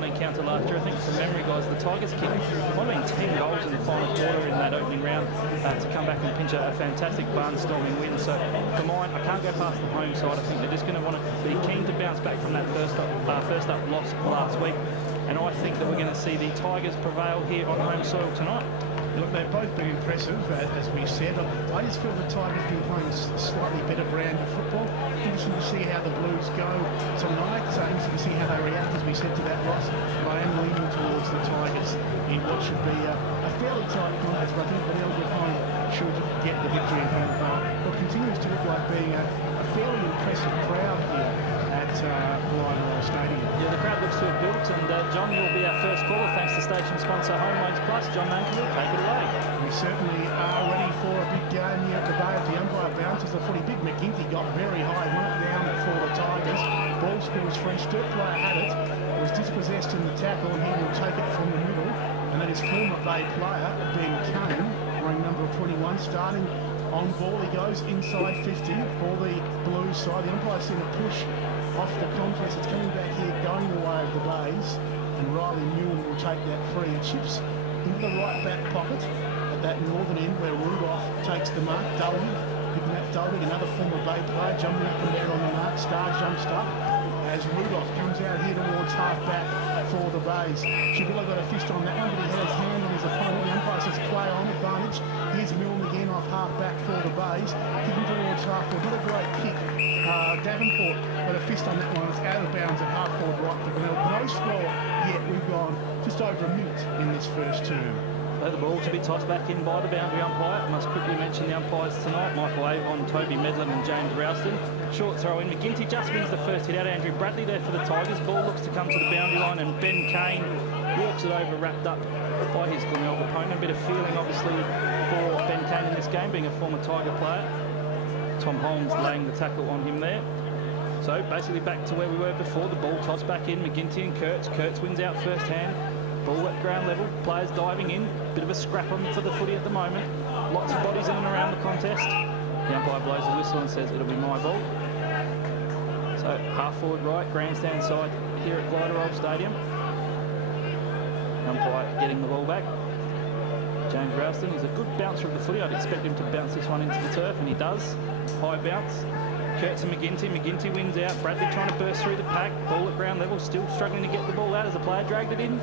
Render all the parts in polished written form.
final encounter last year. I think from memory, guys, the Tigers kicked might have been 10 goals in the final quarter in that opening round to come back and pinch a fantastic barnstorming win. So for mine, I can't go past the home side. I think they're just going to want to be keen to bounce back from that first up loss last week. And I think that we're going to see the Tigers prevail here on home soil tonight. Look, they've both been impressive, as we said. I just feel the Tigers have been playing a slightly better brand of football. Interesting to see how the Blues go tonight. So interesting to see how they react, as we said, to that loss. But I am leaning towards the Tigers in what should be a fairly tight contest. But I think Glenelg should get the victory in front of what continues to look like being a fairly impressive crowd here at Glenelg Stadium. Yeah, the crowd looks to have built, and John, you'll be our first caller thanks to station sponsor Home Loans Plus. John Mankiewicz, take it away. We certainly are ready for a big game here at the Bay. As the umpire bounces the footy, Big McGinty got very high, marked down for the Tigers. Ball spills free. Sturt player had it, was dispossessed in the tackle, and he will take it from the middle. And that is former Bay player Ben Kane, wearing number 21, starting on ball. He goes inside 50 for the Blues side. The umpire's seen a push off the contest. It's coming back here, going the way of the Bays, and Riley Newman will take that free. It chips into the right back pocket at that northern end where Rudolph takes the mark. Dulwig, picking that Dulwig, another former Bay player, jumping up and down on the mark. Star jumps up as Rudolph comes out here towards half back for the Bays. Chibilla got a fist on that one, but he had his hand on his opponent. The umpire says play on, advantage. Here's Milne again off half back for the Bays, kicking towards half forward. Not a great kick. Davenport got a fist on that one. It's out of bounds at half forward right for Glenelg. No score yet. We've gone just over a minute in this first term. The ball to be tossed back in by the boundary umpire. I must quickly mention the umpires tonight: Michael Avon, Toby Medlin and James Ralston. Short throw in. McGinty just wins the first hit out. Andrew Bradley there for the Tigers. Ball looks to come to the boundary line, and Ben Kane walks it over, wrapped up by his Glenelg opponent. A bit of feeling, obviously, for Ben Kane in this game, being a former Tiger player. Tom Holmes laying the tackle on him there. So basically back to where we were before. The ball tossed back in. McGinty and Kurtz. Kurtz wins out first hand. Ball at ground level. Players diving in. Bit of a scrap on for the footy at the moment. Lots of bodies in and around the contest. The umpire blows a whistle and says it'll be my ball. So half forward right, grandstand side here at Glenelg Stadium. Umpire getting the ball back. James Ralston is a good bouncer of the footy. I'd expect him to bounce this one into the turf, and he does. High bounce. Kurtz and McGinty. McGinty wins out. Bradley trying to burst through the pack. Ball at ground level, still struggling to get the ball out as the player dragged it in.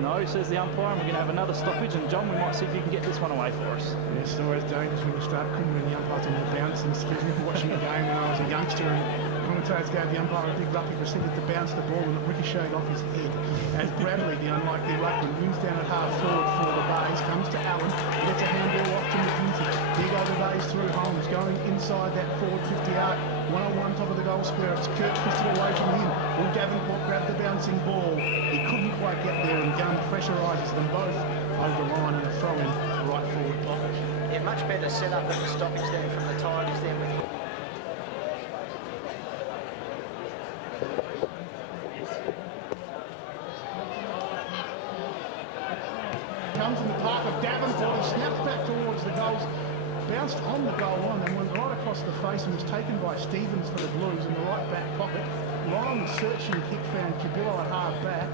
No, says the umpire, and we're going to have another stoppage. And John, we might see if you can get this one away for us. Yes, it's always dangerous when you start coming when the umpire's on the bounce. And excuse me for watching a game when I was a youngster, and commentators gave the umpire a big rough. He proceeded to bounce the ball, and it ricocheted off his head. As Bradley, the unlikely ruckman, wins down at half forward for the Bays, comes to Allen, gets a handball off to McGinty. Here go the Bays through Holmes, going inside that forward 50-yard. One-on-one top of the goal square. It's Kurt twisted away from him. Will Davenport grab the bouncing ball? He couldn't quite get there, and Gunn pressurises them both over the line and a throw in right forward pocket. Yeah, much better set up at the stoppage there from the Tigers then with comes in the path of Davenport. He snaps back towards the goals. Bounced on the goal line and went right across the face and was taken by Stevens for the Blues in the right back pocket. Long searching kick found Cabrillo at half back.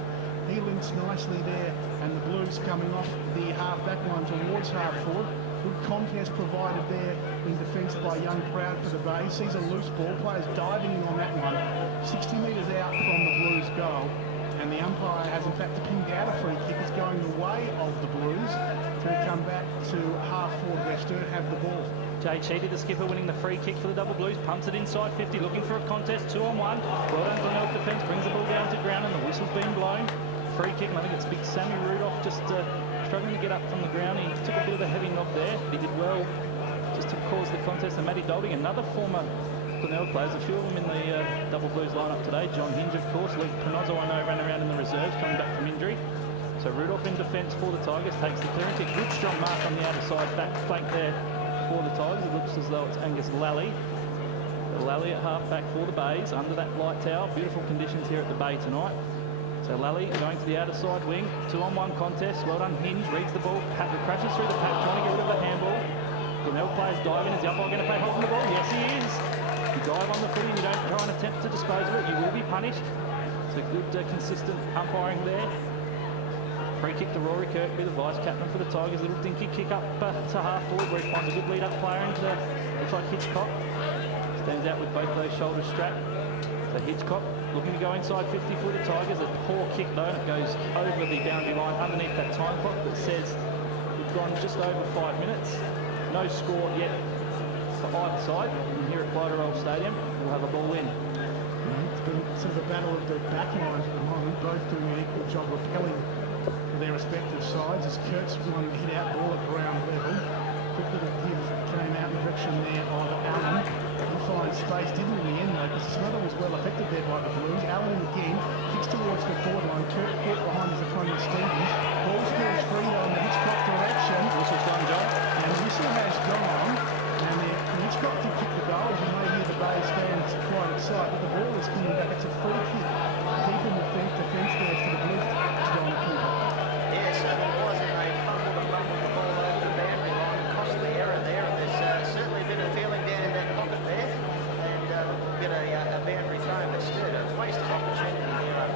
He links nicely there, and the Blues coming off the half back line towards half forward. Good contest provided there in defence by Young Proud for the Bay. Sees a loose ball, players diving in on that one. 60 metres out from the Blues goal. And the umpire has in fact pinged out a free kick. It's going the way of the Blues to come back to half forward where Sturt have the ball. Jay Cheedy, the skipper, winning the free kick for the double Blues, pumps it inside 50, looking for a contest, 2-on-1. Well done, Glenelg defence, brings the ball down to ground, and the whistle's been blown. Free kick, and I think it's big Sammy Rudolph just struggling to get up from the ground. He took a bit of a heavy knock there, but he did well just to cause the contest. And Matty Dolding, another former Glenelg players, a few of them in the double Blues lineup today. John Hinge, of course. Luke Panozzo, I know, ran around in the reserves, coming back from injury. So Rudolph in defence for the Tigers, takes the clearance. A good strong mark on the outer side, back flank there for the Tigers. It looks as though it's Angus Lally. Lally at half back for the Bays, under that light tower. Beautiful conditions here at the Bay tonight. So Lally going to the outer side wing, 2-on-1 contest. Well done, Hinge, reads the ball, crashes through the pack, trying to get rid of the handball. Glenelg players diving. Is the umpire going to play hold on the ball? Yes, he is. You dive on the footy and you don't try and attempt to dispose of it, you will be punished. So good, consistent umpiring there. Free kick to Rory Kirkby, the vice-captain for the Tigers. A little dinky kick up to half-forward where he finds a good lead-up player into looks like Hitchcock. Stands out with both those shoulders strapped. So Hitchcock looking to go inside 50 for the Tigers. A poor kick though, and it goes over the boundary line underneath that time clock that says we've gone just over 5 minutes. No score yet for either side. And here at Glenelg Stadium, we'll have a ball in. It's been sort of a battle of the back line at the moment, both doing an equal job repelling their respective sides as Kurtz won the hit-out ball at ground level. Quick little give came out in the direction there of Allen. He finds space, didn't in the end though, because Smother was well affected there by the Blues. Allen again kicks towards the forward line. Kurt caught behind his opponent Stevens. Ball spills free though in the Hitchcock direction. Whistle's done, John. And the whistle has gone. And Hitchcock did kick the goal. You may hear the Bays fans quite excited, but the ball is coming back. It's a free kick deep in the defence there for the Blues to go on a keeper. Yes, it wasn't a fumble to rumble the ball over the boundary line. Costly error there, and there's certainly a bit of feeling down in that pocket there. And we'll get a boundary throw, but Sturt, a wasted opportunity here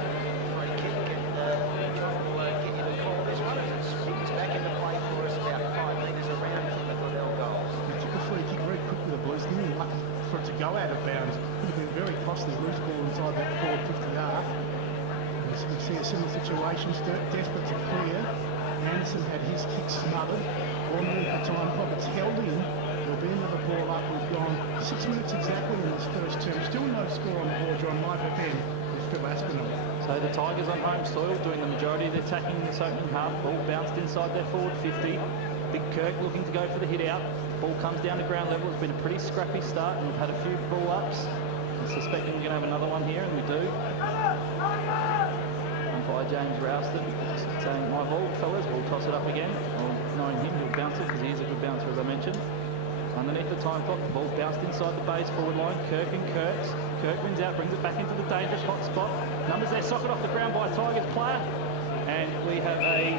for a kick. And John will get you to call this one as it spins back into play for us about 5 metres around from the Glenelg goals. He took a free kick very quickly, the Blues. Didn't he? Lucky for it to go out of bounds. Could have been very costly. Loose ball inside that forward 50-yard. As we see a similar situation, Sturt desperate to clear. Anderson had his kick smothered. 1 minute for time clock. It's held in. There'll be another ball up. We've gone 6 minutes exactly in this first term. Still no score on the board, John. Might have been with Phil Aspinall. So the Tigers on home soil doing the majority of the attacking in this opening half. Ball bounced inside their forward 50. Big Kirk looking to go for the hit out. Ball comes down to ground level. It's been a pretty scrappy start and we've had a few ball ups. I'm suspecting we're going to have another one here, and we do. By James Rouston, just saying, my ball, fellas, we'll toss it up again. Well, knowing him, he'll bounce it because he is a good bouncer, as I mentioned. Underneath the time clock, the ball bounced inside the base forward line. Kirk and Kurtz. Kirk wins out, brings it back into the dangerous hot spot. Numbers there, socket off the ground by a Tigers player. And we have a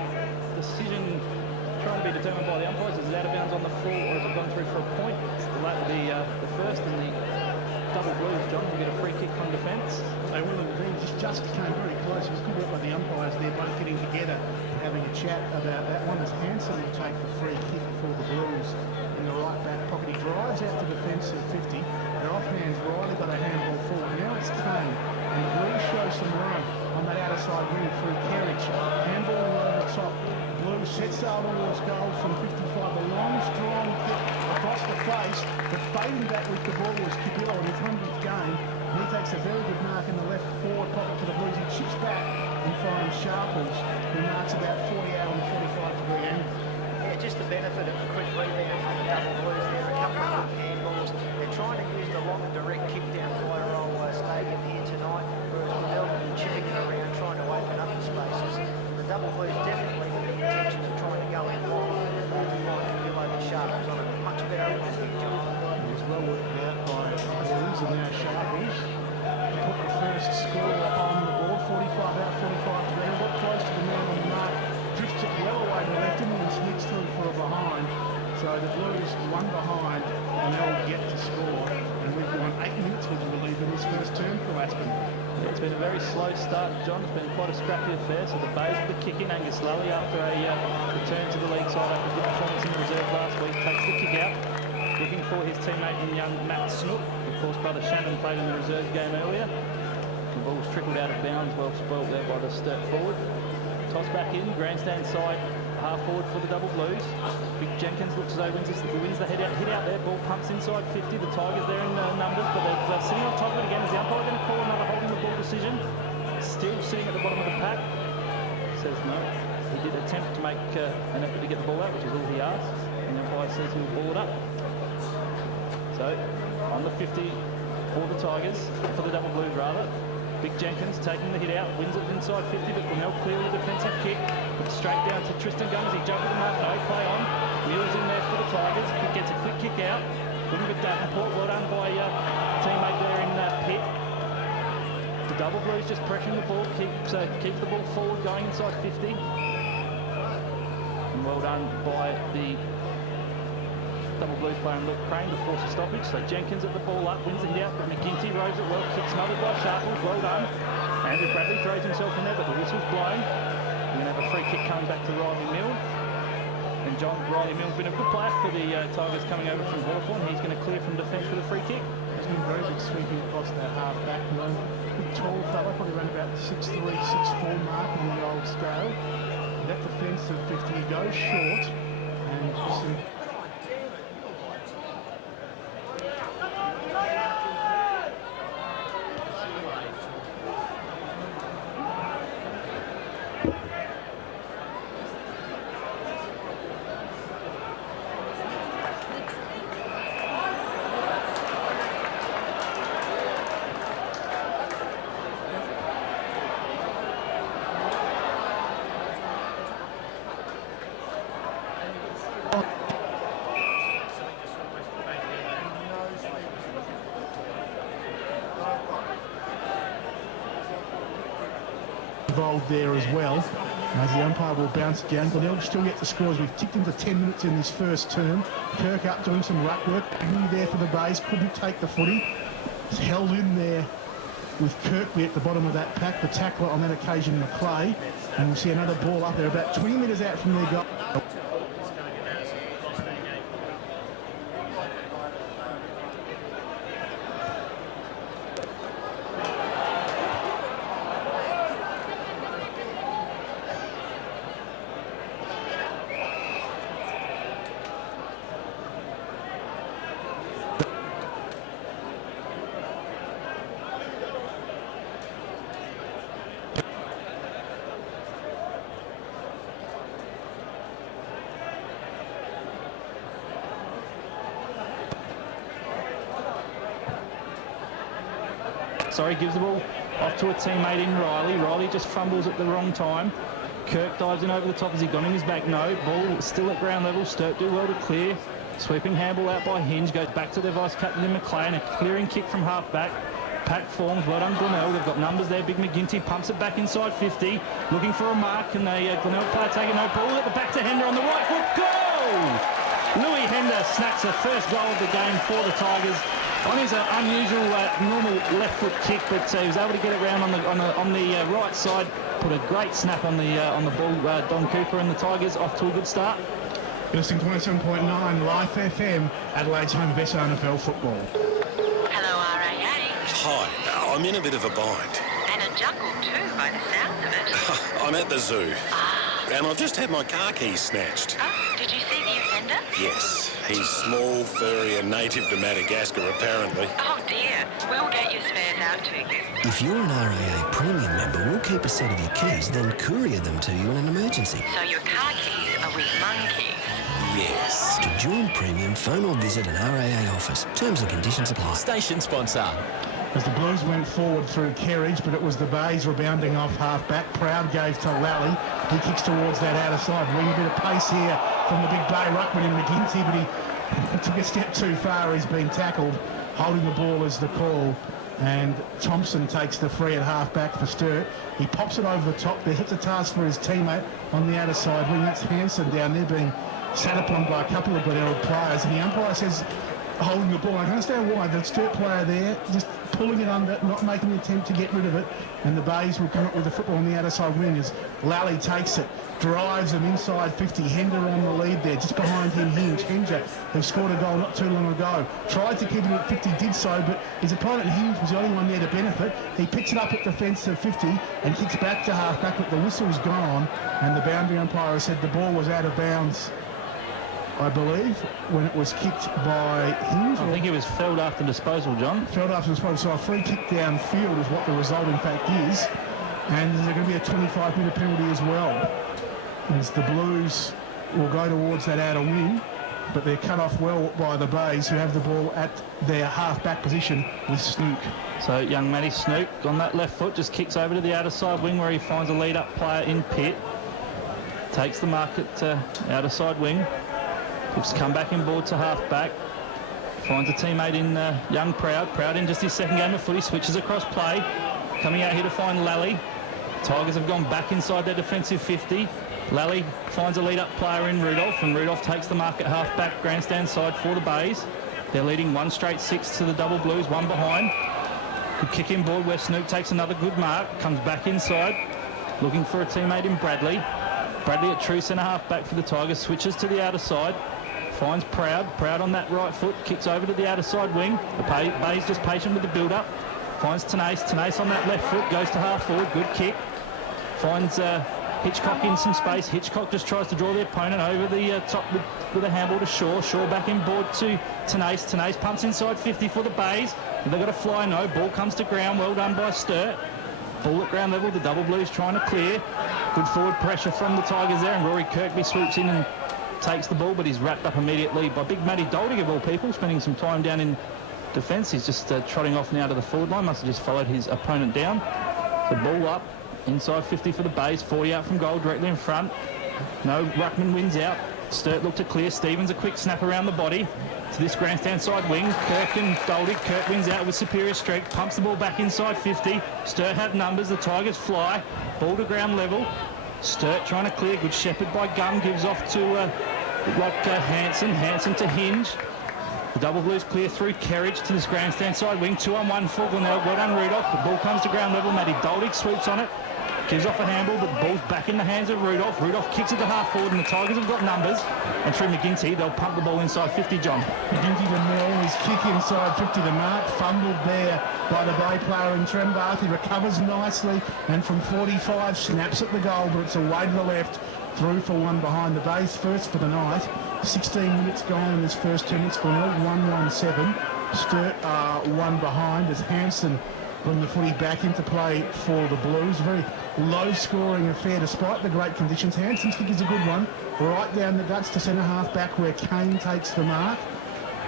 decision trying to be determined by the umpires. Is it out of bounds on the full, or has it gone through for a point? It's the first and the double Blues, John, will get a free kick from defence. They will indeed. Just came very close. It was good work by the umpires there, both getting together, having a chat about that one. As Hanson will take the free kick for the Blues in the right back pocket. He drives out to defence at 50. They're off hands. Riley got a handball forward. Now it's Kane. And Blues show some run on that outer side wing through Kerridge. Handball over the top. Blues sets sail towards goal from 55. A long, strong kick across the face, but fading back with the ball was Capillo in his 100th game. He takes a very good mark in the left forward pocket for the Blues. He chips back and finds Sharples, who marks about 40 out on the 45-degree angle. Yeah, just the benefit of the quick rebound from the double Blues there. A couple of good handballs. They're trying to use the long direct kick down Glenelg Stadium here tonight, whereas Glenelg have been chipping it around, trying to open up the spaces. The double Blues definitely with the intention of trying to go in wide to find Capillo and Sharples on a much better kick job. It was well worked out by Blues and now Sharples to put the first score on the board. 45 out, 45 to go. Got close to the man on the mark. Drifts it well away to the left and sneaks through for a behind. So the Blues one behind and they'll get to score. And we've gone 8 minutes, we believe, in this first term for Aspinall. Yeah, it's been a very slow start, John. It's been quite a scrappy affair. So the Bays with the kick in. Angus Lally, after a return to the league side after a good performance in the reserve last week, takes the kick out. Looking for his teammate in young Matt Snook. Of course, brother Shannon played in the reserve game earlier. The ball was trickled out of bounds, well spoiled there by the Sturt forward. Toss back in, grandstand side, half forward for the double Blues. Big Jenkins looks as though he wins the hit out there. Ball pumps inside 50. The Tigers there in numbers, but they're sitting on top of it again. Is the umpire going to call another holding the ball decision? Still sitting at the bottom of the pack. Says no. He did attempt to make an effort to get the ball out, which is all he asked. And the umpire says he'll ball it up. So, on the 50 for the Tigers, for the double Blues rather. Big Jenkins taking the hit out, wins it inside 50, but Glenelg clearly defensive kick. Straight down to Tristan Gunners, he jumped with the mark, no play on. Muir's in there for the Tigers, he gets a quick kick out. Looking for Davenport, well done by teammate there in Pitt. The double Blues just pressuring the ball, keeps the ball forward, going inside 50. And well done by the double Blues player and Luke Crane to force a stoppage. So Jenkins at the ball up, wins the hit out, but McGinty rows it well, kick smothered by Sharples, well done. Andrew Bradley throws himself in there, but the whistle's blown. We're going to have a free kick coming back to Riley Mill. And Riley Mill's been a good player for the Tigers coming over from Hawthorn. He's going to clear from defence with a free kick. He's been very good sweeping across that half-back line. Big tall fella, probably around about the 6'3", 6'4" mark on the old scale. That defensive 50, he goes short. And some involved there as well. As the umpire will bounce it down. Glenelg still yet to score as we've ticked into 10 minutes in this first term. Kirk up doing some ruck work. Really there for the base. Couldn't take the footy. It's held in there with Kirkby at the bottom of that pack. The tackler on that occasion, McClay. And we'll see another ball up there about 20 metres out from their goal. Sorry, gives the ball off to a teammate in Riley. Riley just fumbles at the wrong time. Kirk dives in over the top. Has he got in his back? No. Ball still at ground level. Sturt do well to clear. Sweeping handball out by Hinge. Goes back to their vice-captain in McLean. A clearing kick from half-back. Pack forms. Well done, Glenelg. They've got numbers there. Big McGinty pumps it back inside 50. Looking for a mark. And the Glenelg player taking no ball at the back to Hender on the right foot. Goal! Louis Hender snaps the first goal of the game for the Tigers. On his unusual normal left foot kick, but he was able to get it round on the right side. Put a great snap on the ball. Don Cooper and the Tigers off to a good start. Listening to 27.9 Life FM, Adelaide's home of SANFL football. Hello, RAA. Hi, I'm in a bit of a bind. And a jungle too, by the sounds of it. I'm at the zoo. And I've just had my car keys snatched. Oh, did you see the offender? Yes, he's small, furry and native to Madagascar, apparently. Oh dear, we'll get your spares out to you. If you're an RAA premium member, we'll keep a set of your keys, then courier them to you in an emergency. So your car keys are with monkeys? Yes. To join premium, phone or visit an RAA office. Terms and conditions apply. Station sponsor. As the Blues went forward through Kerridge, but it was the Bays rebounding off half-back. Proud gave to Lally. He kicks towards that outer side. Bring a bit of pace here from the big Bay ruckman in McGinty, but he took a step too far. He's been tackled. Holding the ball is the call. And Thompson takes the free at half-back for Sturt. He pops it over the top there, hits a task for his teammate on the outer side wing. That's Hanson down there being sat upon by a couple of Glenelg players. And the umpire says, holding the ball. I can understand why. The Sturt player there, just pulling it under, not making an attempt to get rid of it. And the Bays will come up with the football on the outer side wing as Lally takes it, drives them inside 50. Hender on the lead there, just behind him, Hinge. Hender, who scored a goal not too long ago, tried to keep him at 50, did so, but his opponent Hinge was the only one there to benefit. He picks it up at defensive 50 and kicks back to half-back, but the whistle's gone, and the boundary umpire said the ball was out of bounds, I believe, when it was kicked by Hinge. I think it was felled after disposal, John. Felled after disposal, so a free kick downfield is what the result in fact is. And there's going to be a 25-minute penalty as well, as the Blues will go towards that outer wing, but they're cut off well by the Bays, who have the ball at their half-back position with Snook. So young Matty Snook on that left foot just kicks over to the outer side wing where he finds a lead-up player in Pitt. Takes the mark at outer side wing. Looks to come back in board to half-back. Finds a teammate in young Proud. Proud in just his second game of footy. Switches across play. Coming out here to find Lally. Tigers have gone back inside their defensive 50. Lally finds a lead-up player in Rudolph, and Rudolph takes the mark at half-back grandstand side for the Bays. They're leading 1 straight 6 to the double Blues, 1 behind. Good kick inboard where Snook takes another good mark. Comes back inside. Looking for a teammate in Bradley. Bradley at true centre half back for the Tigers. Switches to the outer side. Finds Proud. Proud on that right foot. Kicks over to the outer side wing. Bay's just patient with the build-up. Finds Tenace. Tenace on that left foot. Goes to half forward. Good kick. Finds Hitchcock in some space. Hitchcock just tries to draw the opponent over the top with a handball to Shaw. Shaw back inboard to Tenace. Tenace pumps inside 50 for the Bays. They've got a fly no. Ball comes to ground. Well done by Sturt. Ball at ground level. The Double Blues trying to clear. Good forward pressure from the Tigers there. And Rory Kirkby swoops in and takes the ball, but he's wrapped up immediately by big Matty Doldig of all people, spending some time down in defence. He's just trotting off now to the forward line. Must have just followed his opponent down. The ball up. Inside 50 for the Bays. 40 out from goal, directly in front. No, Ruckman wins out. Sturt looked to clear. Stevens a quick snap around the body to this grandstand side wing. Kirk and Doldig. Kirk wins out with superior strength. Pumps the ball back inside 50. Sturt have numbers. The Tigers fly. Ball to ground level. Sturt trying to clear. Good shepherd by Gunn. Gives off to Hanson. Hanson to Hinge. The Double Blues clear through Kerridge to this grandstand side wing. 2-on-1 for Glenelg. Well done Rudolph. The ball comes to ground level. Matty Doldig sweeps on it. Gives off a handball, but the ball's back in the hands of Rudolph. Rudolph kicks it to half forward, and the Tigers have got numbers. And through McGinty, they'll pump the ball inside 50, John. McGinty to Mill, his kick inside 50 to mark, fumbled there by the Bay player in Trembath. He recovers nicely, and from 45 snaps at the goal, but it's away to the left, through for one behind. The Bays first for the night. 16 minutes gone in this first 10 minutes. Glenelg 1-1-7. Sturt one behind as Hanson bring the footy back into play for the Blues. Very low-scoring affair despite the great conditions. Hanson's kick is a good one. Right down the guts to centre half back where Kane takes the mark.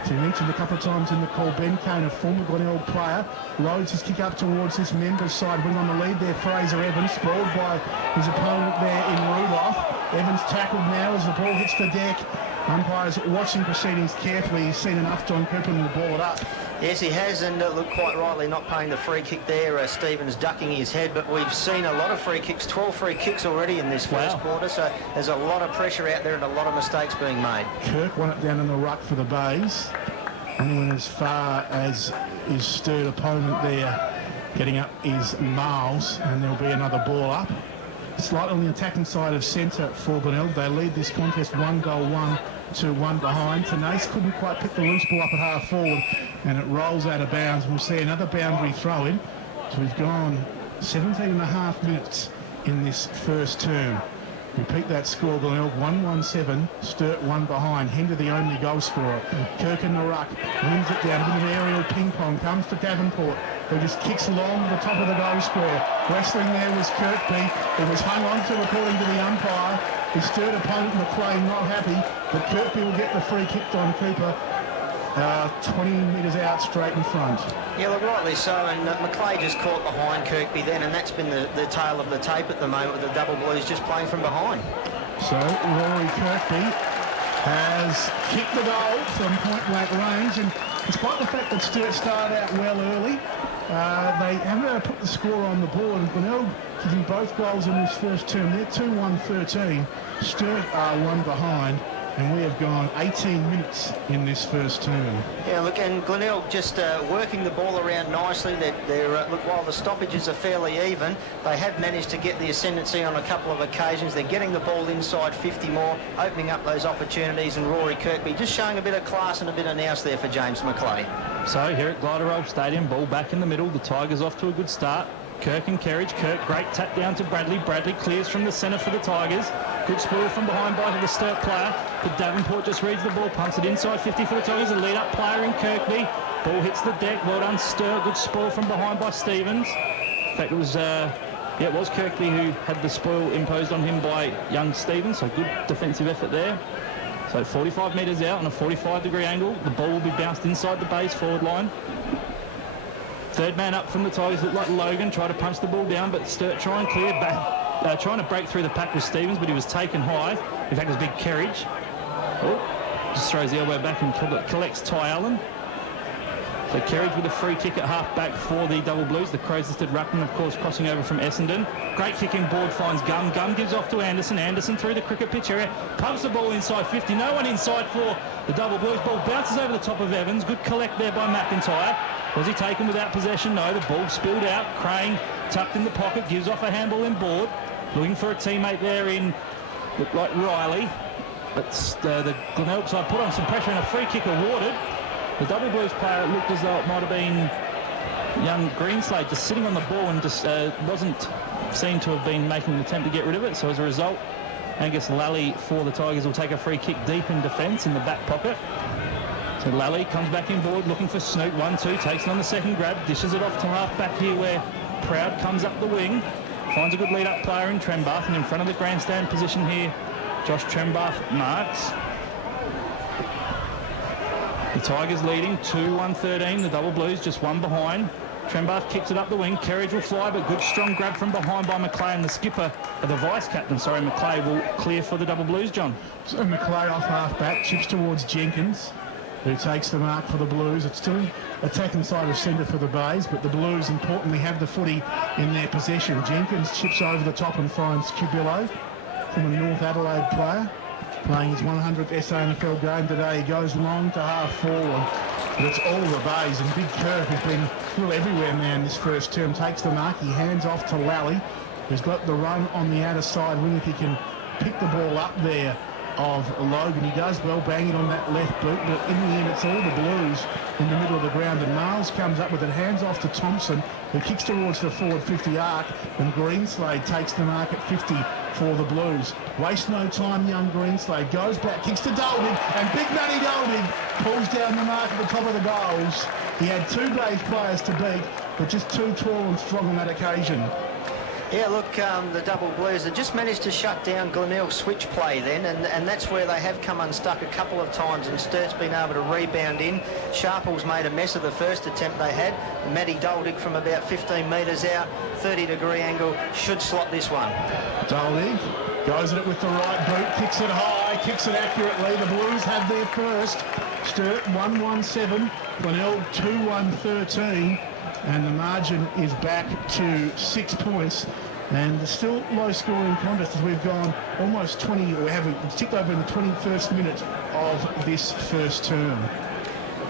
As we mentioned a couple of times in the call, Ben Kane, a former Glenelg player, loads his kick up towards this members side wing on the lead there. Fraser Evans, spoiled by his opponent there in Rudolph. Evans tackled now as the ball hits the deck. Umpires watching proceedings carefully. He's seen enough. John Cooper will ball it up. Yes, he has, and look, quite rightly not paying the free kick there. Stevens ducking his head, but we've seen a lot of free kicks, 12 free kicks already in this first quarter, so there's a lot of pressure out there and a lot of mistakes being made. Kirk won it down in the ruck for the Bays. Only went as far as his Sturt opponent there. Getting up is Miles, and there'll be another ball up. Slightly on the attacking side of centre for Glenelg. They lead this contest 1-1 to 1 behind. Tenace couldn't quite pick the loose ball up at half forward, and it rolls out of bounds. We'll see another boundary throw in. So we've gone 17 and a half minutes in this first term. Repeat that score, Glenelg 1-1-7, Sturt 1 behind. Hinder the only goal scorer. Kirk in the ruck, wins it down, a bit of aerial ping pong, comes to Davenport, who just kicks long to the top of the goal square. Wrestling there was Kirkby. It was hung on to according to the umpire. His Sturt opponent, McLean, not happy, but Kirkby will get the free kick on Cooper. 20 metres out straight in front. Yeah, look, rightly so, and McLean just caught behind Kirkby then, and that's been the tail of the tape at the moment with the Double Blues just playing from behind. So Rory Kirkby has kicked the goal from point-blank range, and despite the fact that Sturt started out well early, they haven't been able to put the score on the board, and Glenelg kicking both goals in this first term. They're 2-1-13. Sturt are 1 behind. And we have gone 18 minutes in this first term. Yeah, look, and Glenelg just working the ball around nicely. Look, while the stoppages are fairly even, they have managed to get the ascendancy on a couple of occasions. They're getting the ball inside 50 more, opening up those opportunities, and Rory Kirkby just showing a bit of class and a bit of nous there for James McLean. So here at Gliderolf Stadium, ball back in the middle. The Tigers off to a good start. Kirk and Kerridge. Kirk, great tap down to Bradley. Bradley clears from the centre for the Tigers. Good spoil from behind by the Sturt player. But Davenport just reads the ball, pumps it inside 50 for the Tigers. A lead-up player in Kirkby. Ball hits the deck. Well done, Sturt. Good spoil from behind by Stevens. In fact, it was Kirkby who had the spoil imposed on him by young Stevens. So good defensive effort there. So 45 metres out on a 45-degree angle. The ball will be bounced inside the Bays forward line. Third man up from the Tigers looked like Logan, tried to punch the ball down, but Sturt trying to clear back, trying to break through the pack with Stevens, but he was taken high. In fact, it was big Kerridge. Oh, just throws the elbow back and collects Ty Allen. So Kerridge with a free kick at half-back for the Double Blues. The Crows-listed ruckman, of course, crossing over from Essendon. Great kick in board, finds Gum. Gum gives off to Anderson. Anderson through the cricket pitch area. Pumps the ball inside 50. No one inside for the Double Blues. Ball bounces over the top of Evans. Good collect there by McIntyre. Was he taken without possession? No, the ball spilled out. Crane tucked in the pocket, gives off a handball in board. Looking for a teammate there in, looked like Riley. But the Glenelg side put on some pressure and a free kick awarded. The Double Blues player, it looked as though it might have been young Greenslade just sitting on the ball and just wasn't seen to have been making an attempt to get rid of it. So as a result, Angus Lally for the Tigers will take a free kick deep in defence in the back pocket. So Lally comes back in board looking for Snoot. 1-2, takes it on the second grab, dishes it off to half-back here where Proud comes up the wing. Finds a good lead-up player in Trembath, and in front of the grandstand position here, Josh Trembath marks. The Tigers leading 2-1-13. The Double Blues just one behind. Trembath kicks it up the wing. Kerridge will fly, but good strong grab from behind by McLeay, and the skipper, the vice-captain, McLeay, will clear for the Double Blues, John. So McLeay off half-back, chips towards Jenkins, who takes the mark for the Blues. It's still attacking side of centre for the Bays, but the Blues, importantly, have the footy in their possession. Jenkins chips over the top and finds Cubillo from a North Adelaide player, playing his 100th SANFL game today. He goes long to half forward, but it's all the Bays, and Big Kirk has been real everywhere now in this first term. Takes the mark, he hands off to Lally, who's got the run on the outer side wing if he can pick the ball up there of Logan. He does well, banging on that left boot, but in the end it's all the Blues in the middle of the ground, and Miles comes up with it, hands off to Thompson, who kicks towards the forward 50 arc, and Greenslade takes the mark at 50 for the Blues. Waste no time, young Greenslade goes back, kicks to Doldig, and Big Matty Doldig pulls down the mark at the top of the goals. He had two Bays players to beat, but just too tall and strong on that occasion. Yeah, look, the Double Blues have just managed to shut down Glenelg's switch play then, and that's where they have come unstuck a couple of times, and Sturt's been able to rebound in. Sharples made a mess of the first attempt they had. Matty Doldig from about 15 metres out, 30-degree angle, should slot this one. Doldig goes at it with the right boot, kicks it high, kicks it accurately. The Blues have their first. Sturt 1-1-7, Glenelg 2-1-13. And the margin is back to 6 points, and still low scoring contest as we've gone almost 20, or we haven't ticked over in the 21st minute of this first term.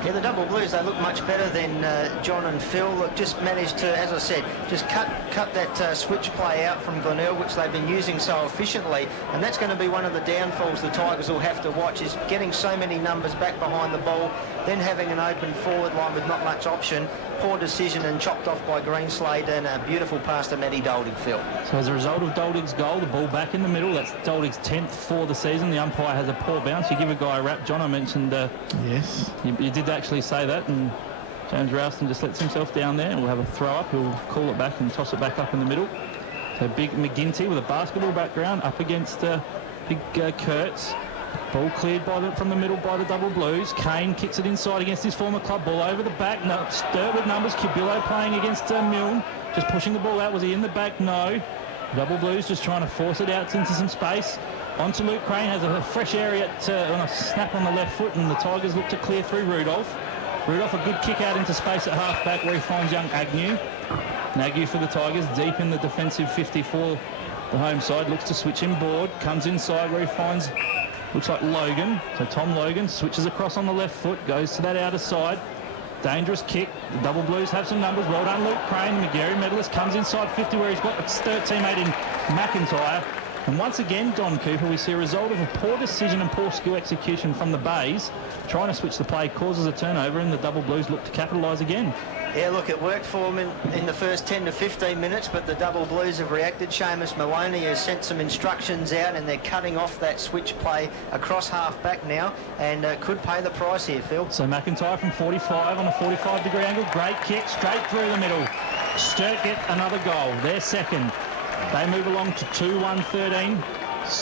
Yeah, the Double Blues, they look much better than John and Phil. Look, just managed to, as I said, just cut that switch play out from Glenelg, which they've been using so efficiently, and that's going to be one of the downfalls the Tigers will have to watch, is getting so many numbers back behind the ball, then having an open forward line with not much option. Poor decision and chopped off by Greenslade, and a beautiful pass to Matty Doldig, Phil. So as a result of Doldig's goal, the ball back in the middle. That's Doldig's 10th for the season. The umpire has a poor bounce. You give a guy a rap. John, I mentioned... yes. You did actually say that, and James Ralston just lets himself down there, and we'll have a throw up. He'll call it back and toss it back up in the middle. So Big McGinty with a basketball background up against Big Kurtz. Ball cleared from the middle by the Double Blues. Kane kicks it inside against his former club. Ball over the back. No, Sturt with numbers. Cubillo playing against Milne. Just pushing the ball out. Was he in the back? No. Double Blues just trying to force it out into some space. Onto Luke Crane. Has a fresh area on a snap on the left foot, and the Tigers look to clear through Rudolph. Rudolph, a good kick out into space at half-back where he finds young Agnew. Agnew for the Tigers, deep in the defensive 50 for the home side. Looks to switch in board. Comes inside where he finds... looks like Logan. So Tom Logan switches across on the left foot, goes to that outer side. Dangerous kick. The Double Blues have some numbers. Well done, Luke Crane, the McGarry medalist, comes inside 50 where he's got a Sturt teammate in McIntyre. And once again, Don Cooper, we see a result of a poor decision and poor skill execution from the Bays. Trying to switch the play causes a turnover, and the Double Blues look to capitalise again. Yeah, look, it worked for them in the first 10 to 15 minutes, but the Double Blues have reacted. Seamus Maloney has sent some instructions out, and they're cutting off that switch play across half-back now, and could pay the price here, Phil. So McIntyre from 45 on a 45-degree angle. Great kick, straight through the middle. Sturt get another goal. Their second. They move along to 2-1-13.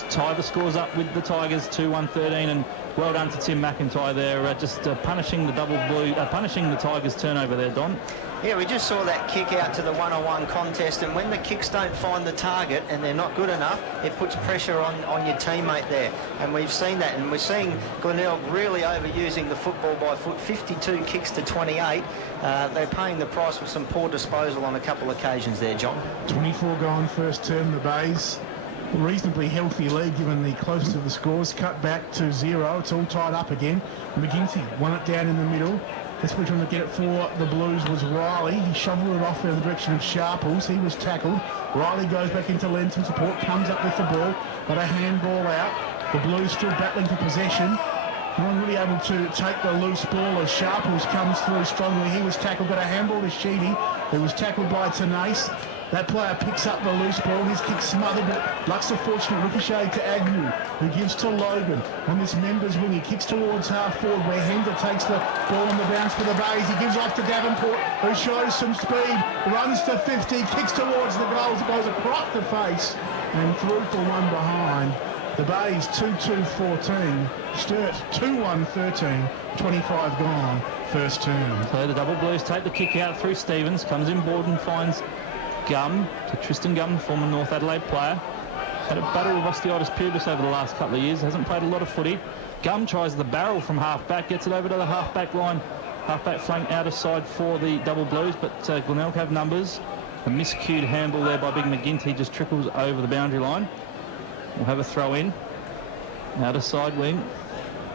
Tie the scores up with the Tigers, 2-1-13, and well done to Tim McIntyre there, just punishing the Double Blue, punishing the Tigers' turnover there, Don. Yeah, we just saw that kick out to the one-on-one contest, and when the kicks don't find the target and they're not good enough, it puts pressure on your teammate there. And we've seen that, and we're seeing Glenelg really overusing the football by foot, 52 kicks to 28. They're paying the price for some poor disposal on a couple of occasions there, John. 24 gone first term, the Bays. Reasonably healthy lead given the close of the scores. Cut back to 0. It's all tied up again. McGinty won it down in the middle. Desperately trying to get it for the Blues was Riley. He shoveled it off in the direction of Sharples. He was tackled. Riley goes back into lend some support, comes up with the ball, but a handball out. The Blues still battling for possession. No one really able to take the loose ball as Sharples comes through strongly. He was tackled, but a handball to Sheedy, who was tackled by Tenace. That player picks up the loose ball. His kick smothered, but Luck's a fortunate ricochet to Agnew, who gives to Logan. On this members wing, he kicks towards half forward, where Hender takes the ball on the bounce for the Bays. He gives off to Davenport, who shows some speed, runs to 50, kicks towards the goals. It goes across the face and through for one behind. The Bays 2-2-14, Sturt 2-1-13, 25 gone, first term. So the Double Blues take the kick out through Stevens, comes in board and finds Gum, to Tristan Gum, former North Adelaide player. Had a battle with osteitis pubis over the last couple of years, hasn't played a lot of footy. Gum tries the barrel from half-back, gets it over to the half-back line, half-back flank outer side for the Double Blues, but Glenelg have numbers. A miscued handball there by Big McGinty just trickles over the boundary line. We'll have a throw in, outer side wing.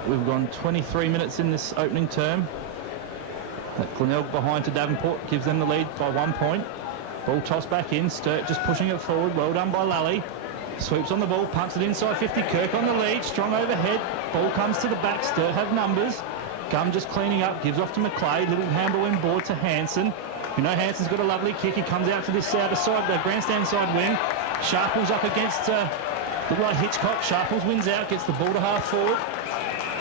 We've gone 23 minutes in this opening term. That Glenelg behind to Davenport gives them the lead by 1 point. Ball tossed back in, Sturt just pushing it forward, well done by Lally. Swoops on the ball, punts it inside 50, Kirk on the lead, strong overhead, ball comes to the back, Sturt have numbers. Gum just cleaning up, gives off to McLeod, little handball in board to Hansen. You know Hansen's got a lovely kick, he comes out to this outer side, the grandstand side wing. Sharples up against the right Hitchcock, Sharples wins out, gets the ball to half forward.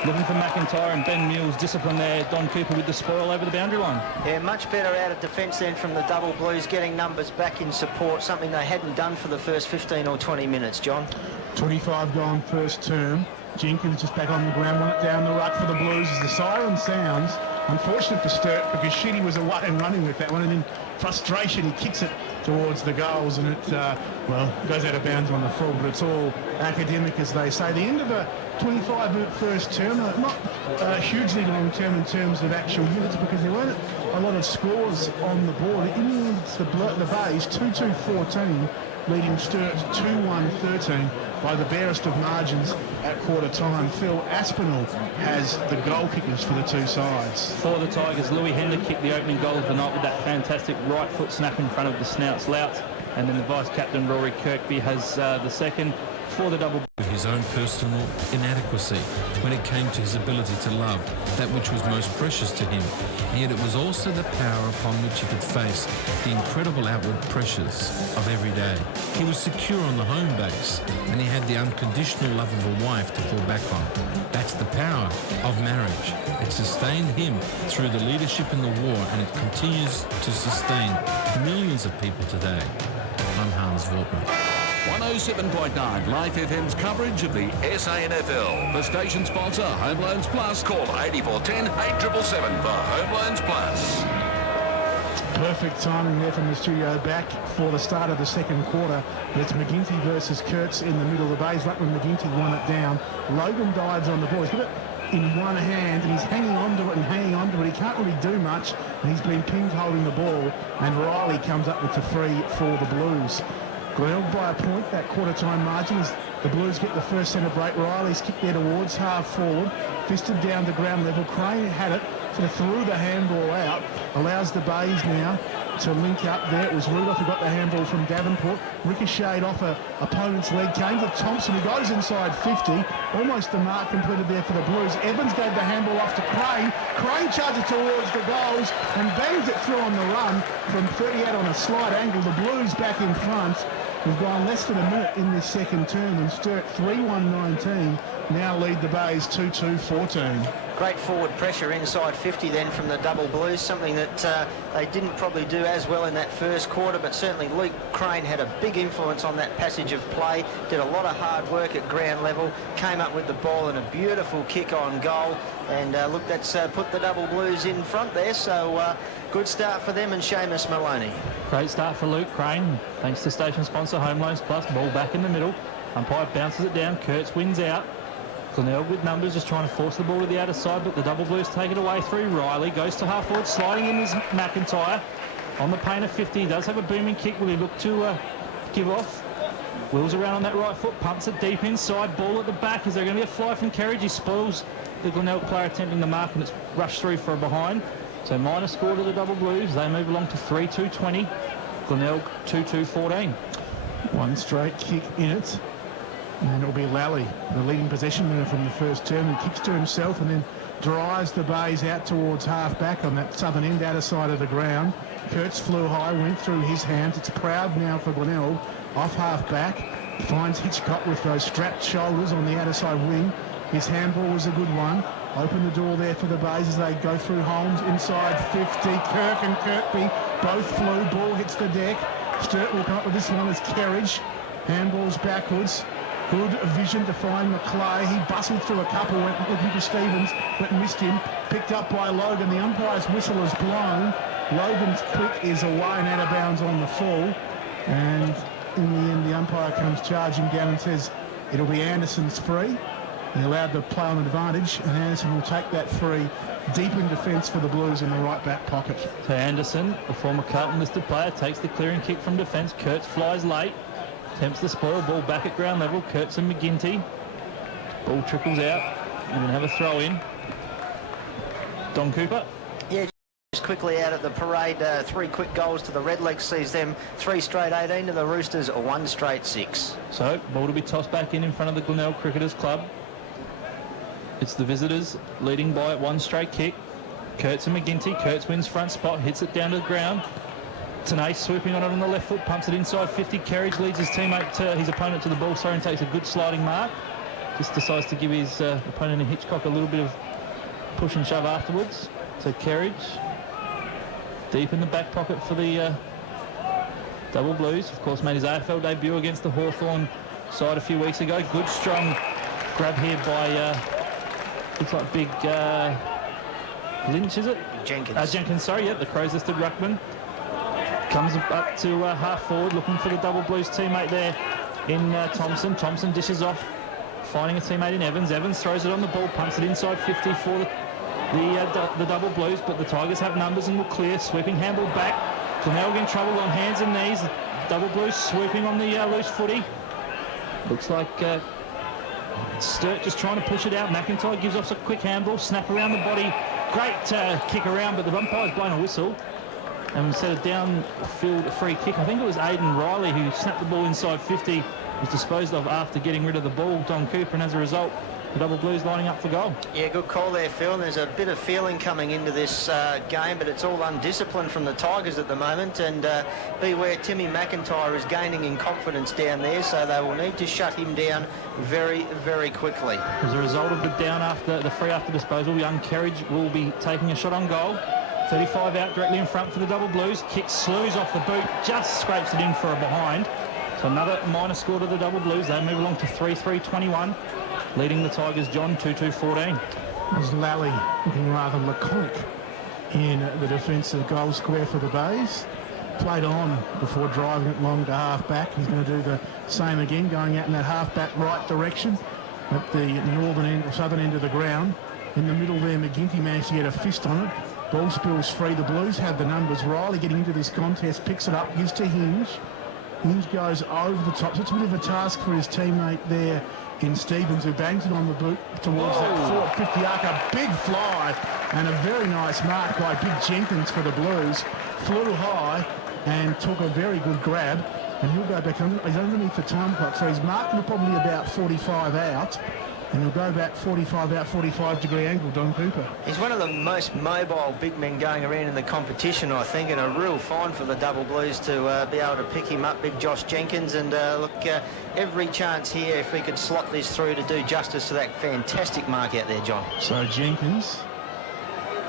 Looking for McIntyre and Ben Mills, discipline there. Don Cooper with the spoil over the boundary line. Yeah, much better out of defence then from the Double Blues, getting numbers back in support, something they hadn't done for the first 15 or 20 minutes, John. 25 gone first term. Jenkins just back on the ground, won it down the ruck for the Blues as the siren sounds. Unfortunate for Sturt because Sheedy was away and running with that one, and in frustration he kicks it towards the goals, and it goes out of bounds on the full, but it's all academic, as they say. The end of a 25-minute first term, not hugely long term in terms of actual units, because there weren't a lot of scores on the board. In the end, it's the Bays 2-2-14, leading Sturt 2-1-13 by the barest of margins at quarter time. Phil Aspinall has the goal kickers for the two sides. For the Tigers, Louis Hender kicked the opening goal of the night with that fantastic right foot snap in front of the snout slouts, and then the vice-captain Rory Kirkby has the second for the Double. His own personal inadequacy when it came to his ability to love that which was most precious to him, and yet it was also the power upon which he could face the incredible outward pressures of every day. He was secure on the home base, and he had the unconditional love of a wife to fall back on. That's the power of marriage. It sustained him through the leadership in the war, and it continues to sustain millions of people today. I'm Hans Wortmann. 107.9 Life FM's coverage of the SANFL. The station sponsor, Home Loans Plus. Call 8410 8777 for Home Loans Plus. Perfect timing there from the studio back for the start of the second quarter. It's McGinty versus Kurtz in the middle of the Bays. Right when McGinty won it down, Logan dives on the ball. He's got it in one hand and he's hanging on to it and hanging on to it. He can't really do much, and he's been pinned holding the ball, and Riley comes up with the free for the Blues. Glenelg by a point, that quarter-time margin, as the Blues get the first centre break. Riley's kicked there towards half forward, fisted down to ground level. Crane had it, sort of threw the handball out, allows the Bays now to link up there. It was Rudolph who got the handball from Davenport, ricocheted off a opponent's leg, came to Thompson, who goes inside 50, almost the mark completed there for the Blues. Evans gave the handball off to Crane. Crane charges towards the goals and bangs it through on the run from 38 on a slight angle. The Blues back in front. We've gone less than a minute in this second term, and Sturt 3-1-19 now lead the Bays 2-2-14. Great forward pressure inside 50 then from the Double Blues, something that they didn't probably do as well in that first quarter, but certainly Luke Crane had a big influence on that passage of play, did a lot of hard work at ground level, came up with the ball and a beautiful kick on goal, and look, that's put the Double Blues in front there, so Good start for them and Seamus Maloney. Great start for Luke Crane. Thanks to station sponsor Home Loans Plus. Ball back in the middle. Umpire bounces it down. Kurtz wins out. Glenelg with numbers, just trying to force the ball to the outer side, but the double blues take it away through Riley. Goes to half forward, sliding in is McIntyre. On the paint of 50, he does have a booming kick. Will he look to give off? Wheels around on that right foot, pumps it deep inside. Ball at the back. Is there going to be a fly from Kerridge? He spoils the Glenelg player attempting the mark, and it's rushed through for a behind. So minor score to the double blues. They move along to 3-2-20. Glenelg 2-2-14. One straight kick in it. And it'll be Lally, the leading possession winner from the first term, who kicks to himself and then drives the bays out towards half-back on that southern end, outer side of the ground. Kurtz flew high, went through his hands. It's proud now for Glenelg. Off half-back, finds Hitchcock with those strapped shoulders on the outer side wing. His handball was a good one. Open the door there for the bays as they go through Holmes inside 50. Kirk and Kirkby both flew. Ball hits the deck. Sturt will come up with this one as Kerridge. Handballs backwards. Good vision to find McClay. He bustled through a couple, went looking for Stevens, but missed him. Picked up by Logan. The umpire's whistle is blown. Logan's quick is away and out of bounds on the full. And in the end, the umpire comes charging down and says it'll be Anderson's free. He allowed the play on advantage, and Anderson will take that free deep in defence for the Blues in the right back pocket. So Anderson, the former Carlton listed player, takes the clearing kick from defence. Kurtz flies late. Attempts the spoil, ball back at ground level. Kurtz and McGinty. Ball trickles out. We're going to have a throw in. Don Cooper. Yeah, just quickly out at the parade. 3 quick goals to the Redlegs sees them 3 straight 18 to the Roosters, 1 straight 6. So ball to be tossed back in front of the Glenelg Cricketers Club. It's the visitors leading by 1 straight kick. Kurtz and McGinty. Kurtz wins front spot, hits it down to the ground. Tanay swooping on it on the left foot, pumps it inside 50. Kerridge leads his opponent to the ball, and takes a good sliding mark. Just decides to give his opponent in Hitchcock a little bit of push and shove afterwards. So Kerridge deep in the back pocket for the double blues. Of course, made his AFL debut against the Hawthorn side a few weeks ago. Good strong grab here by looks like big Lynch, is it? Jenkins. Jenkins, sorry, yeah, the Crows listed ruckman. Comes up to half forward, looking for the double blues teammate there in Thompson. Thompson dishes off, finding a teammate in Evans. Evans throws it on the ball, pumps it inside 50 for the double blues, but the Tigers have numbers and will clear. Sweeping handball back. Glenelg in trouble on hands and knees. Double blues swooping on the loose footy. Looks like Sturt just trying to push it out. McIntyre gives off a quick handball, snap around the body. Great kick around, but the umpire's blown a whistle and set a downfield free kick. I think it was Aidan Riley who snapped the ball inside 50, was disposed of after getting rid of the ball, Don Cooper, and as a result, the double blues lining up for goal. Yeah, good call there, Phil. And there's a bit of feeling coming into this game, but it's all undisciplined from the Tigers at the moment. And beware, Timmy McIntyre is gaining in confidence down there, so they will need to shut him down very, very quickly. As a result of the down after the free after disposal, young Kerridge will be taking a shot on goal. 35 out directly in front for the double blues. Kick slews off the boot, just scrapes it in for a behind. So another minor score to the double blues. They move along to 3-3-21. Leading the Tigers, John, 2-2-14. There's Lally looking rather laconic in the defensive goal square for the Bays. Played on before driving it long to half-back. He's going to do the same again, going out in that half-back right direction at the northern end, or southern end of the ground. In the middle there, McGinty managed to get a fist on it. Ball spills free. The Blues have the numbers. Riley getting into this contest, picks it up, gives to Hinge. Hinge goes over the top. So it's a bit of a task for his teammate there in Stevens, who bangs it on the boot towards that forward 50 arc. A big fly and a very nice mark by Big Jenkins for the Blues. Flew high and took a very good grab, and he'll go back under. He's underneath the time clock, so he's marking probably about 45 out. And he'll go back 45 out, 45-degree angle, Don Cooper. He's one of the most mobile big men going around in the competition, I think, and a real find for the double blues to be able to pick him up, big Josh Jenkins. And look, every chance here if we could slot this through to do justice to that fantastic mark out there, John. So Jenkins,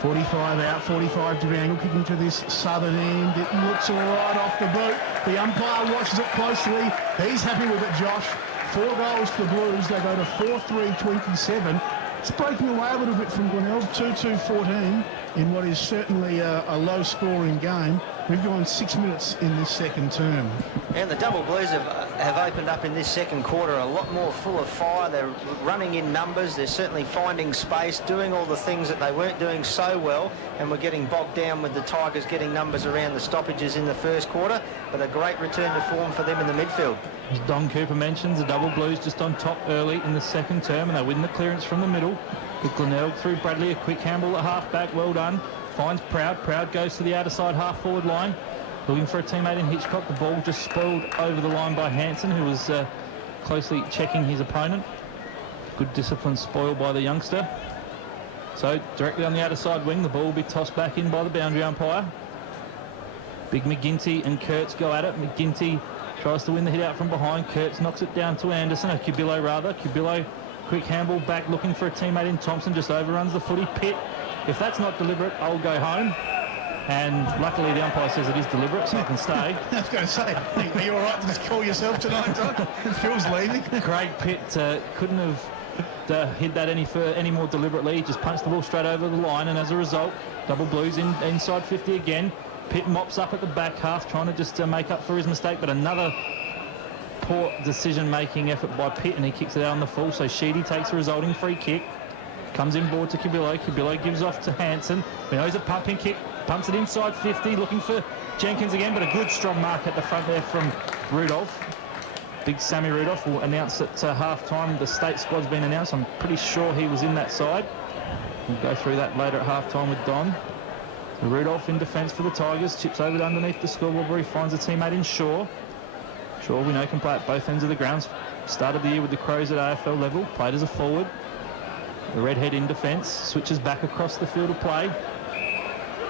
45 out, 45-degree angle, kicking to this southern end. It looks all right off the boot. The umpire watches it closely. He's happy with it, Josh. 4 goals to the Blues. They go to 4-3-27. It's breaking away a little bit from Glenelg, 2-2-14 in what is certainly a low-scoring game. We've gone 6 minutes in this second term. And the Double Blues have opened up in this second quarter a lot more full of fire. They're running in numbers. They're certainly finding space, doing all the things that they weren't doing so well, and we're getting bogged down with the Tigers getting numbers around the stoppages in the first quarter, but a great return to form for them in the midfield. As Don Cooper mentions, the Double Blues just on top early in the second term, and they win the clearance from the middle. With Glenelg through Bradley, a quick handball at half-back, well done. Finds Proud. Proud goes to the outer side half-forward line. Looking for a teammate in Hitchcock. The ball just spoiled over the line by Hansen, who was closely checking his opponent. Good discipline spoiled by the youngster. So directly on the outer side wing, the ball will be tossed back in by the boundary umpire. Big McGinty and Kurtz go at it. McGinty tries to win the hit out from behind. Kurtz knocks it down to Anderson, or Cubillo rather. Cubillo, quick handball back, looking for a teammate in Thompson, just overruns the footy. Pitt, if that's not deliberate, I'll go home. And luckily the umpire says it is deliberate, so you can stay. I was going to say, are you all right to just call yourself tonight, Doc? Phil's leaving. Craig Pitt couldn't have hit that any more deliberately. He just punched the ball straight over the line, and as a result, Double Blues inside 50 again. Pitt mops up at the back half, trying to just make up for his mistake, but another poor decision-making effort by Pitt, and he kicks it out on the full, so Sheedy takes the resulting free kick. Comes inboard to Cubillo. Cubillo gives off to Hansen. We know he's a pumping kick. Pumps it inside 50, looking for Jenkins again, but a good strong mark at the front there from Rudolph. Big Sammy Rudolph will announce at half-time. The state squad's been announced. I'm pretty sure he was in that side. We'll go through that later at half-time with Don. So Rudolph in defence for the Tigers. Chips over to underneath the scoreboard where he finds a teammate in Shaw. Shaw, we know, can play at both ends of the ground. Started the year with the Crows at AFL level. Played as a forward. The Redhead in defence. Switches back across the field of play.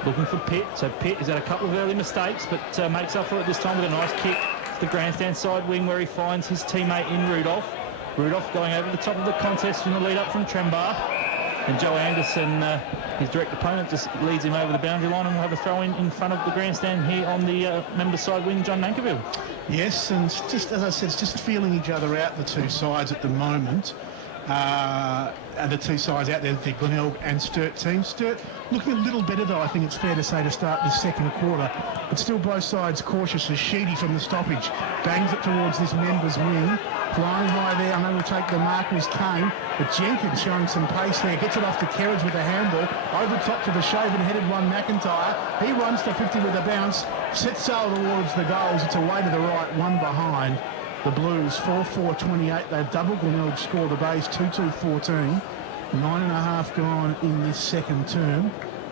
Looking for Pitt. So Pitt has had a couple of early mistakes, but makes up for it this time with a nice kick to the grandstand side wing where he finds his teammate in Rudolph. Rudolph going over the top of the contest from the lead up from Trembar. And Joe Anderson, his direct opponent, just leads him over the boundary line, and we'll have a throw in front of the grandstand here on the member side wing, John Mankerville. Yes, and just as I said, it's just feeling each other out, the two sides at the moment. And the two sides out there, the Glenelg and Sturt team. Sturt looking a little better, though, I think it's fair to say, to start this second quarter. But still both sides cautious as Sheedy from the stoppage bangs it towards this members wing. Flying high there, unable to take the mark was Kane, but Jenkins showing some pace there. Gets it off to Kerridge with a handball. Over top to the shaven-headed one, McIntyre. He runs to 50 with a bounce. Sets sail towards the goals. It's away to the right, one behind. The Blues, 4-4-28. They've doubled Glenelg score the base, 2-2-14. 9.5 gone in this second term.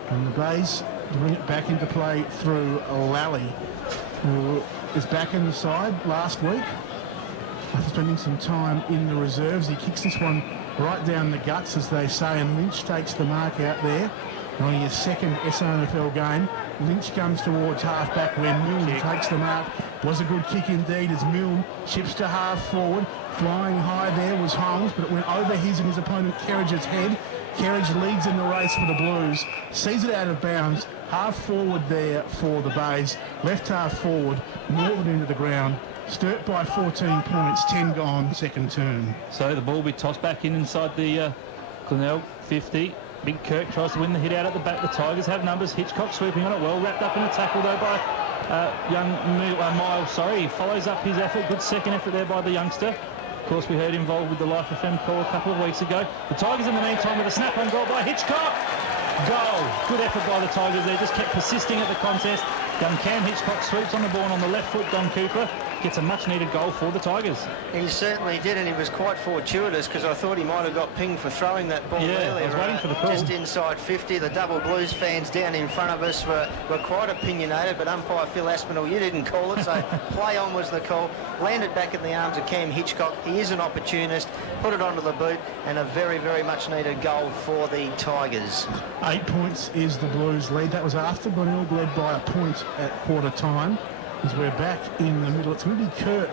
And the Bays bring it back into play through Lally, who is back in the side last week. After spending some time in the reserves, he kicks this one right down the guts, as they say, and Lynch takes the mark out there. On his second SANFL game, Lynch comes towards half-back where Milne takes the mark. Was a good kick indeed as Milne chips to half-forward. Flying high there was Holmes, but it went over his and his opponent Kerridge's head. Kerridge leads in the race for the Blues. Sees it out of bounds. Half-forward there for the Bays. Left half-forward. Northern into the ground. Sturt by 14 points, 10 gone, second term. So the ball will be tossed back inside the Glenelg 50. Big Kirk tries to win the hit out at the back. The Tigers have numbers. Hitchcock sweeping on it well. Wrapped up in a tackle though by young Miles. He follows up his effort. Good second effort there by the youngster. Of course, we heard involved with the Life FM call a couple of weeks ago. The Tigers in the meantime with a snap-on goal by Hitchcock. Goal. Good effort by the Tigers there. Just kept persisting at the contest. Young Cam Hitchcock sweeps on the ball, and on the left foot, Don Cooper gets a much-needed goal for the Tigers. He certainly did, and he was quite fortuitous, because I thought he might have got pinged for throwing that ball earlier. I was waiting for the call. Just inside 50. The Double Blues fans down in front of us were quite opinionated, but umpire Phil Aspinall, you didn't call it, so play on was the call. Landed back in the arms of Cam Hitchcock. He is an opportunist. Put it onto the boot, and a very, very much-needed goal for the Tigers. 8 points is the Blues lead. That was after Glenelg led by a point at quarter time. As we're back in the middle, it's going to be Kirk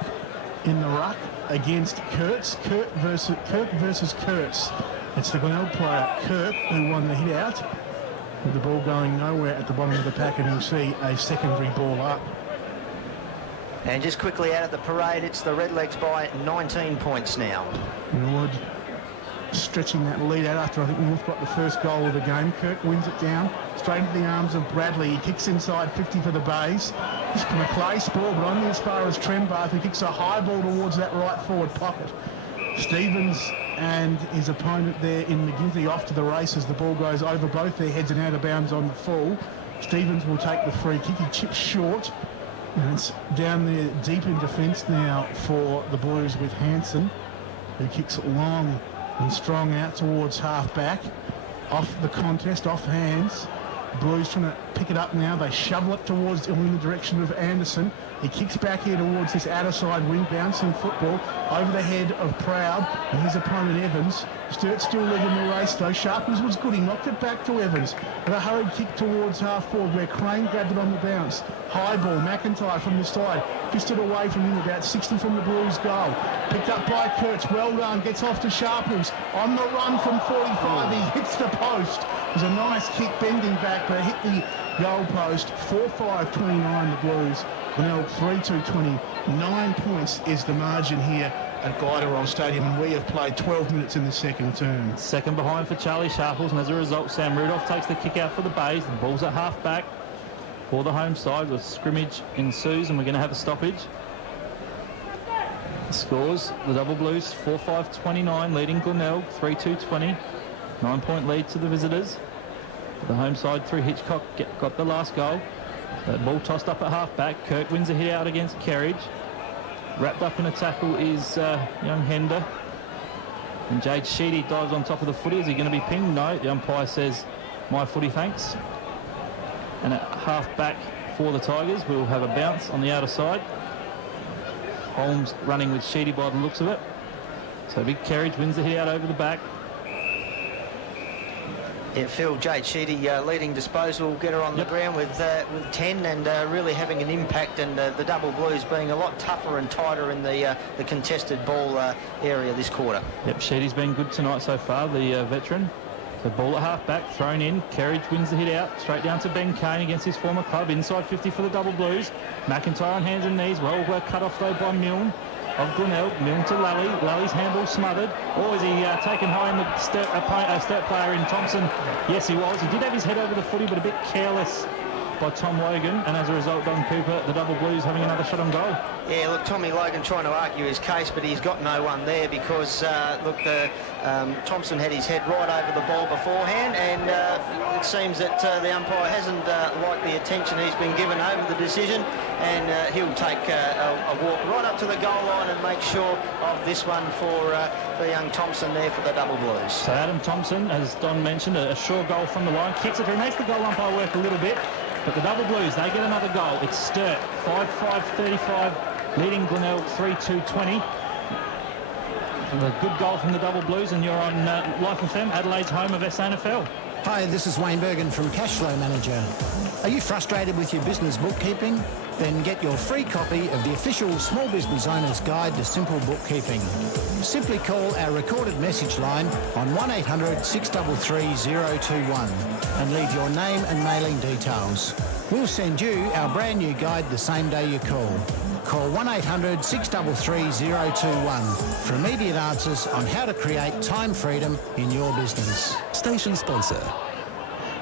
in the ruck against Kurtz. Kirk versus Kurtz. It's the Glenelg player, Kirk, who won the hit out, with the ball going nowhere at the bottom of the pack, and you'll see a secondary ball up. And just quickly out of the parade, it's the Redlegs by 19 points now. Millwood stretching that lead out after I think North got the first goal of the game. Kirk wins it down, straight into the arms of Bradley. He kicks inside 50 for the Bays. It's from a clay ball, but only as far as Trembath, who kicks a high ball towards that right forward pocket. Stevens and his opponent there in McGinty off to the races. The ball goes over both their heads and out of bounds on the full. Stevens will take the free kick. He chips short, and it's down there deep in defence now for the Blues with Hansen, who kicks long and strong out towards half-back. Off the contest, off hands. The Blues trying to pick it up now. They shovel it towards in the direction of Anderson. He kicks back here towards this outer side wing, bouncing football over the head of Proud and his opponent Evans. Sturt still leading the race though. Sharples was good. He knocked it back to Evans. And a hurried kick towards half forward where Crane grabbed it on the bounce. High ball, McIntyre from the side. Fisted away from him about 60 from the Blues goal. Picked up by Kurtz. Well done. Gets off to Sharples. On the run from 45. He hits the post. It was a nice kick bending back, but hit the goal post. 4-5-29 the Blues. Glenelg 3-2-20. 9 points is the margin here at Gliderol Stadium, and we have played 12 minutes in the second term. Second behind for Charlie Sharples, and as a result, Sam Rudolph takes the kick out for the Bays. The ball's at half-back for the home side with scrimmage ensues, and we're going to have a stoppage. The scores, the Double Blues 4-5-29, leading Glenelg 3-2-20. 9-point lead to the visitors. The home side through Hitchcock got the last goal. The ball tossed up at half-back. Kirk wins a hit out against Kerridge. Wrapped up in a tackle is young Hender. And Jade Sheedy dives on top of the footy. Is he going to be pinged? No. The umpire says, my footy, thanks. And at half-back for the Tigers, we'll have a bounce on the outer side. Holmes running with Sheedy by the looks of it. So big Kerridge wins the hit out over the back. Yeah, Phil, Jade Sheedy leading disposal getter on the ground with 10 and really having an impact, and the Double Blues being a lot tougher and tighter in the contested ball area this quarter. Yep, Sheedy's been good tonight so far, the veteran. So ball at half-back, thrown in. Kerridge wins the hit out, straight down to Ben Kane against his former club. Inside 50 for the Double Blues. McIntyre on hands and knees. Well, we're cut off though by Milne of Glenelg. Milne to Lally. Lally's handball smothered. Or is he taken high in the Sturt player in Thompson? Yes, he was. He did have his head over the footy, but a bit careless by Tom Logan, and as a result, Don Cooper, the Double Blues, having another shot on goal. Yeah, look, Tommy Logan trying to argue his case, but he's got no one there because, Thompson had his head right over the ball beforehand, and it seems that the umpire hasn't liked the attention he's been given over the decision, and he'll take a walk right up to the goal line and make sure of this one for young Thompson there for the Double Blues. So Adam Thompson, as Don mentioned, a sure goal from the line, kicks it through, makes the goal umpire work a little bit. But the Double Blues, they get another goal. It's Sturt, 5-5-35, leading Glenelg 3-2-20. A good goal from the Double Blues, and you're on Life FM, Adelaide's home of SANFL. Hi, this is Wayne Bergen from Cashflow Manager. Are you frustrated with your business bookkeeping? Then get your free copy of the official Small Business Owner's Guide to Simple Bookkeeping. Simply call our recorded message line on 1800 633 021 and leave your name and mailing details. We'll send you our brand new guide the same day you call. Call 1800 633 021 for immediate answers on how to create time freedom in your business. Station sponsor.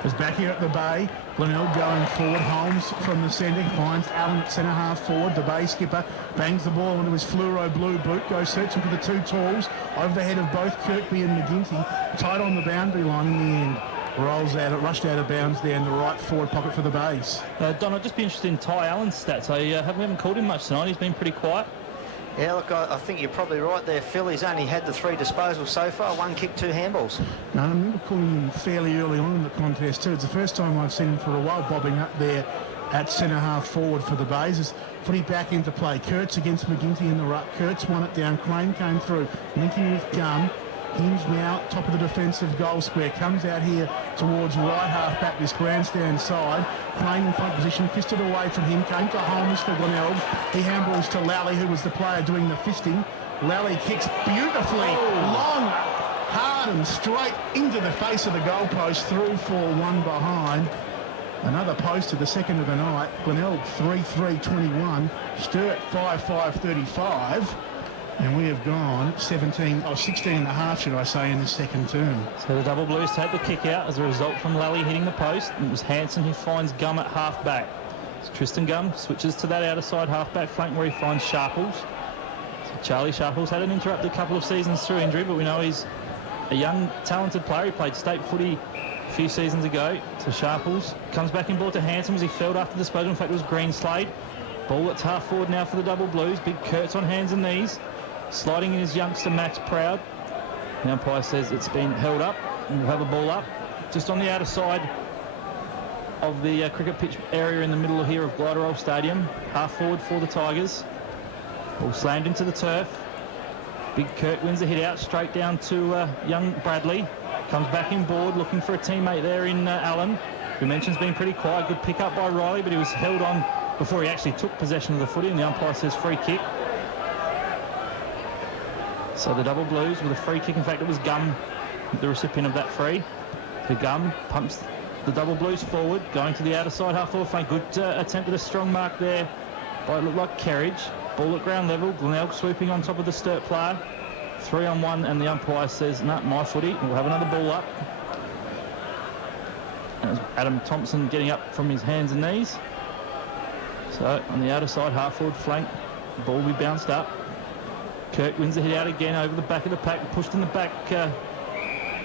Is back here at the Bay. Glenelg going forward. Holmes from the centre finds Allen at centre half forward. The Bay skipper bangs the ball into his fluoro blue boot. Goes searching for the two talls over the head of both Kirkby and McGinty. Tight on the boundary line in the end. Rolls out, rushed out of bounds there in the right forward pocket for the Bays. Don, I'd just be interested in Ty Allen's stats. We haven't called him much tonight. He's been pretty quiet. Yeah, look, I think you're probably right there, Phil. He's only had the 3 disposals so far, 1 kick, 2 handballs. No, I remember calling him fairly early on in the contest too. It's the first time I've seen him for a while bobbing up there at centre half forward for the Bays. As footy back into play. Kurtz against McGinty in the ruck. Kurtz won it down. Crane came through, linking with Gum. Hinge now, top of the defensive goal square, comes out here towards right half back, this grandstand side. Crane in front position, fisted away from him, came to Holmes for Glenelg. He handballs to Lally, who was the player doing the fisting. Lally kicks beautifully, long, hard and straight into the face of the goalpost, through for one behind. Another poster, the second of the night. Glenelg 3-3-21, Sturt 5-5-35. And we have gone 16 and a half, should I say, in the second term. So the Double Blues take the kick out as a result from Lally hitting the post. And it was Hanson who finds Gum at half-back. So Tristan Gum switches to that outer side half-back flank where he finds Sharples. So Charlie Sharples had an interrupted couple of seasons through injury, but we know he's a young, talented player. He played state footy a few seasons ago. So Sharples comes back in ball to Hanson as he felled after disposal. In fact, it was Greenslade. Ball that's half forward now for the Double Blues. Big Kurtz on hands and knees. Sliding in his youngster Max Proud. The umpire says it's been held up and we'll have a ball up. Just on the outer side of the cricket pitch area in the middle here of Glenelg Stadium. Half forward for the Tigers. Ball slammed into the turf. Big Kurt wins the hit out straight down to young Bradley. Comes back in board looking for a teammate there in Allen, who mentioned been pretty quiet. Good pick up by Riley, but he was held on before he actually took possession of the footy, and the umpire says free kick. So the Double Blues with a free kick. In fact, it was Gum, the recipient of that free. The Gum pumps the Double Blues forward, going to the outer side half forward flank. Good attempt at a strong mark there by, it looked like, Kerridge. Ball at ground level. Glenelg swooping on top of the Sturt player. 3-on-1, and the umpire says, "No, my footy." We'll have another ball up. And it was Adam Thompson getting up from his hands and knees. So on the outer side half forward flank, ball will be bounced up. Kirk wins the hit out again over the back of the pack. Pushed in the back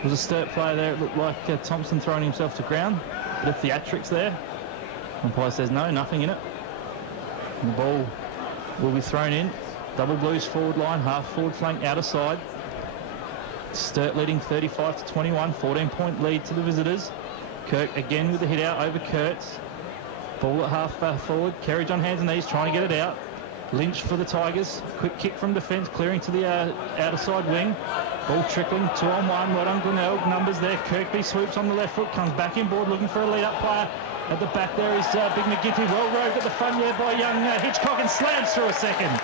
was a Sturt player there. It looked like Thompson throwing himself to ground. Bit of theatrics there. Umpire says no, nothing in it. And the ball will be thrown in. Double Blues forward line, half forward flank, outer side. Sturt leading 35-21, 14-point lead to the visitors. Kirk again with the hit out over Kurtz. Ball at half forward. Kerridge on hands and knees trying to get it out. Lynch for the Tigers. Quick kick from defence, clearing to the outer side wing. Ball trickling, 2-on-1. Well done, Glenelg. Numbers there. Kirkby swoops on the left foot, comes back in board looking for a lead-up player. At the back there is Big McGinty. Well roved at the front there by young Hitchcock and slams through a second.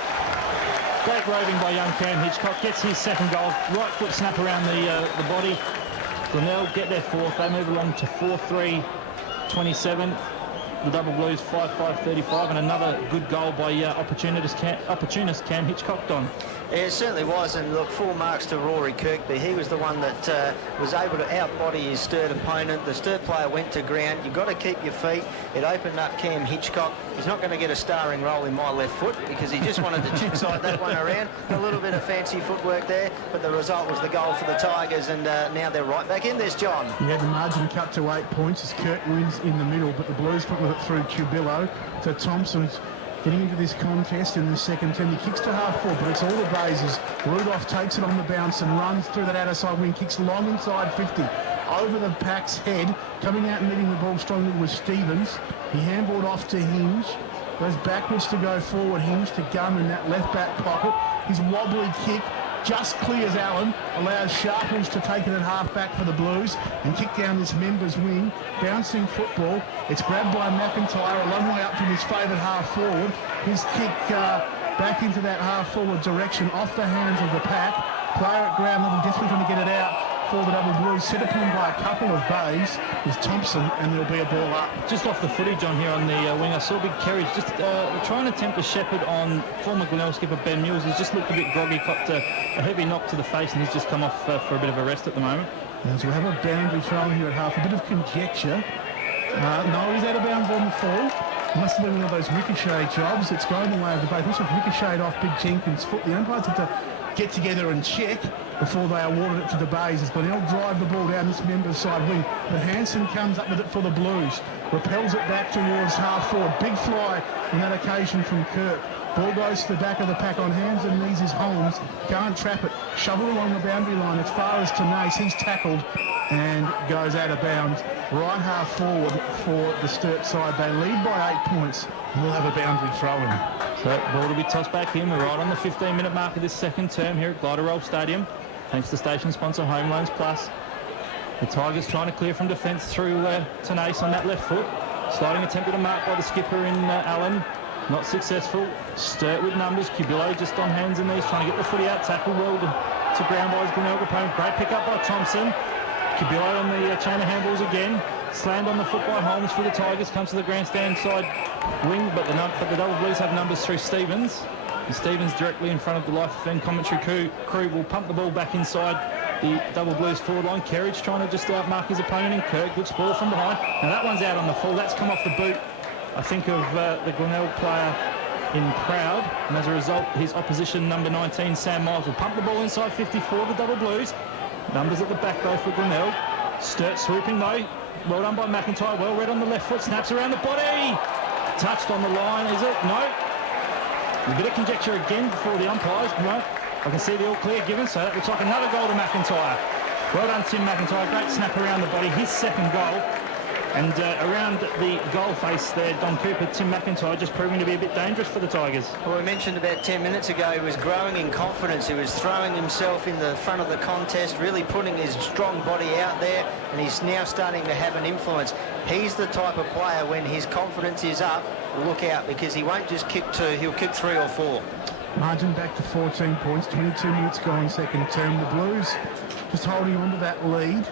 Great roving by young Cam Hitchcock. Gets his second goal. Right foot snap around the body. Glenelg get their fourth. They move along to 4-3-27. The Double Blues 5-5-35, and another good goal by opportunist Cam Hitchcock, Don. Yeah, it certainly was, and look, full marks to Rory Kirkby. He was the one that was able to outbody his Sturt opponent. The Sturt player went to ground. You've got to keep your feet. It opened up Cam Hitchcock. He's not going to get a starring role in my left foot because he just wanted to chip-side that one around. A little bit of fancy footwork there, but the result was the goal for the Tigers, and now they're right back in this, John. He had the margin cut to 8 points as Kurt wins in the middle, but the Blues put it through Cubillo. So Thompson's getting into this contest in the second term. He kicks to half forward, but it's all the bases. Rudolph takes it on the bounce and runs through that outer side wing, kicks long inside 50. Over the pack's head, coming out and meeting the ball strongly was Stevens. He handballed off to Hinge. Goes backwards to go forward. Hinge to Gunn in that left back pocket. His wobbly kick just clears Allen, allows Sharples to take it at half-back for the Blues and kick down this members wing. Bouncing football. It's grabbed by McIntyre a long way up from his favourite half-forward. His kick back into that half-forward direction off the hands of the pack. Player at ground level desperately trying to get it out for the Double Blues. Set upon by a couple of bays is Thompson, and there'll be a ball up. Just off the footage on here on the wing, I saw Big Kerridge just trying to attempt a shepherd on former Glenelg skipper Ben Mills. He's just looked a bit groggy, copped a heavy knock to the face, and he's just come off for a bit of a rest at the moment. And so we'll have a boundary thrown here at half. A bit of conjecture. No, he's out of bounds on the fall. Must have been one of those ricochet jobs. It's going the way of the bait. Also ricocheted off Big Jenkins' foot. The umpires had to get together and check before they awarded it to the Bays as Glenelg drive the ball down this members side wing. But Hanson comes up with it for the Blues. Repels it back towards half forward. Big fly on that occasion from Kirk. Ball goes to the back of the pack on hands and knees is Holmes. Can't trap it. Shovel along the boundary line as far as Tenace. He's tackled and goes out of bounds. Right half forward for the Sturt side. They lead by 8 points and we'll have a boundary throw-in. So ball will be tossed back in. We're right on the 15-minute mark of this second term here at Glenelg Stadium. Thanks to station sponsor Home Loans Plus. The Tigers trying to clear from defence through Tenace on that left foot. Sliding attempt at a mark by the skipper in Allen. Not successful. Sturt with numbers. Cubillo just on hands and knees trying to get the footy out. Tackle well to ground by his Glenelg opponent. Great pick up by Thompson. Cubillo on the chain of handballs again. Slammed on the foot by Holmes for the Tigers. Comes to the grandstand side wing, but the Double Blues have numbers through Stevens. And Stevens directly in front of the Life FM commentary crew will pump the ball back inside the Double Blues forward line. Kerridge trying to just outmark his opponent in Kirk. Good ball from behind. Now that one's out on the full. That's come off the boot, I think, of the Glenelg player in Proud. And as a result, his opposition, number 19, Sam Miles, will pump the ball inside 54, the Double Blues. Numbers at the back though for Glenelg. Sturt swooping though. Well done by McIntyre. Well read on the left foot. Snaps around the body. Touched on the line, is it? No. A bit of conjecture again before the umpires. No. I can see the all clear given, so that looks like another goal to McIntyre. Well done, Tim McIntyre. Great snap around the body. His second goal. And around the goal face there, Don Cooper, Tim McIntyre just proving to be a bit dangerous for the Tigers. Well, we mentioned about 10 minutes ago he was growing in confidence. He was throwing himself in the front of the contest, really putting his strong body out there, and he's now starting to have an influence. He's the type of player, when his confidence is up, look out, because he won't just kick 2, he'll kick 3 or 4. Margin back to 14 points, 22 minutes gone second term. The Blues just holding on to that lead.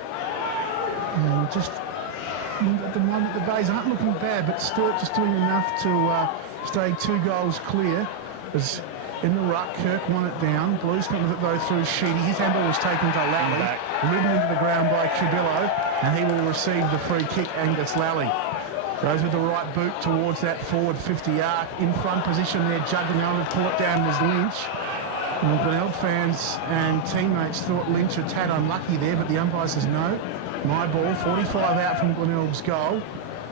And just at the moment, the Bays aren't looking bad, but Sturt just doing enough to stay 2 goals clear. As in the ruck, Kirk won it down. Blues come with it though through Sheedy. His handball was taken to Lally, ridden into the ground by Cubillo, and he will receive the free kick. Angus Lally goes with the right boot towards that forward 50 arc. In front position there, juggling on to pull it down was Lynch. And the Glenelg fans and teammates thought Lynch a tad unlucky there, but the umpire says no. My ball, 45 out from Glenelg's goal.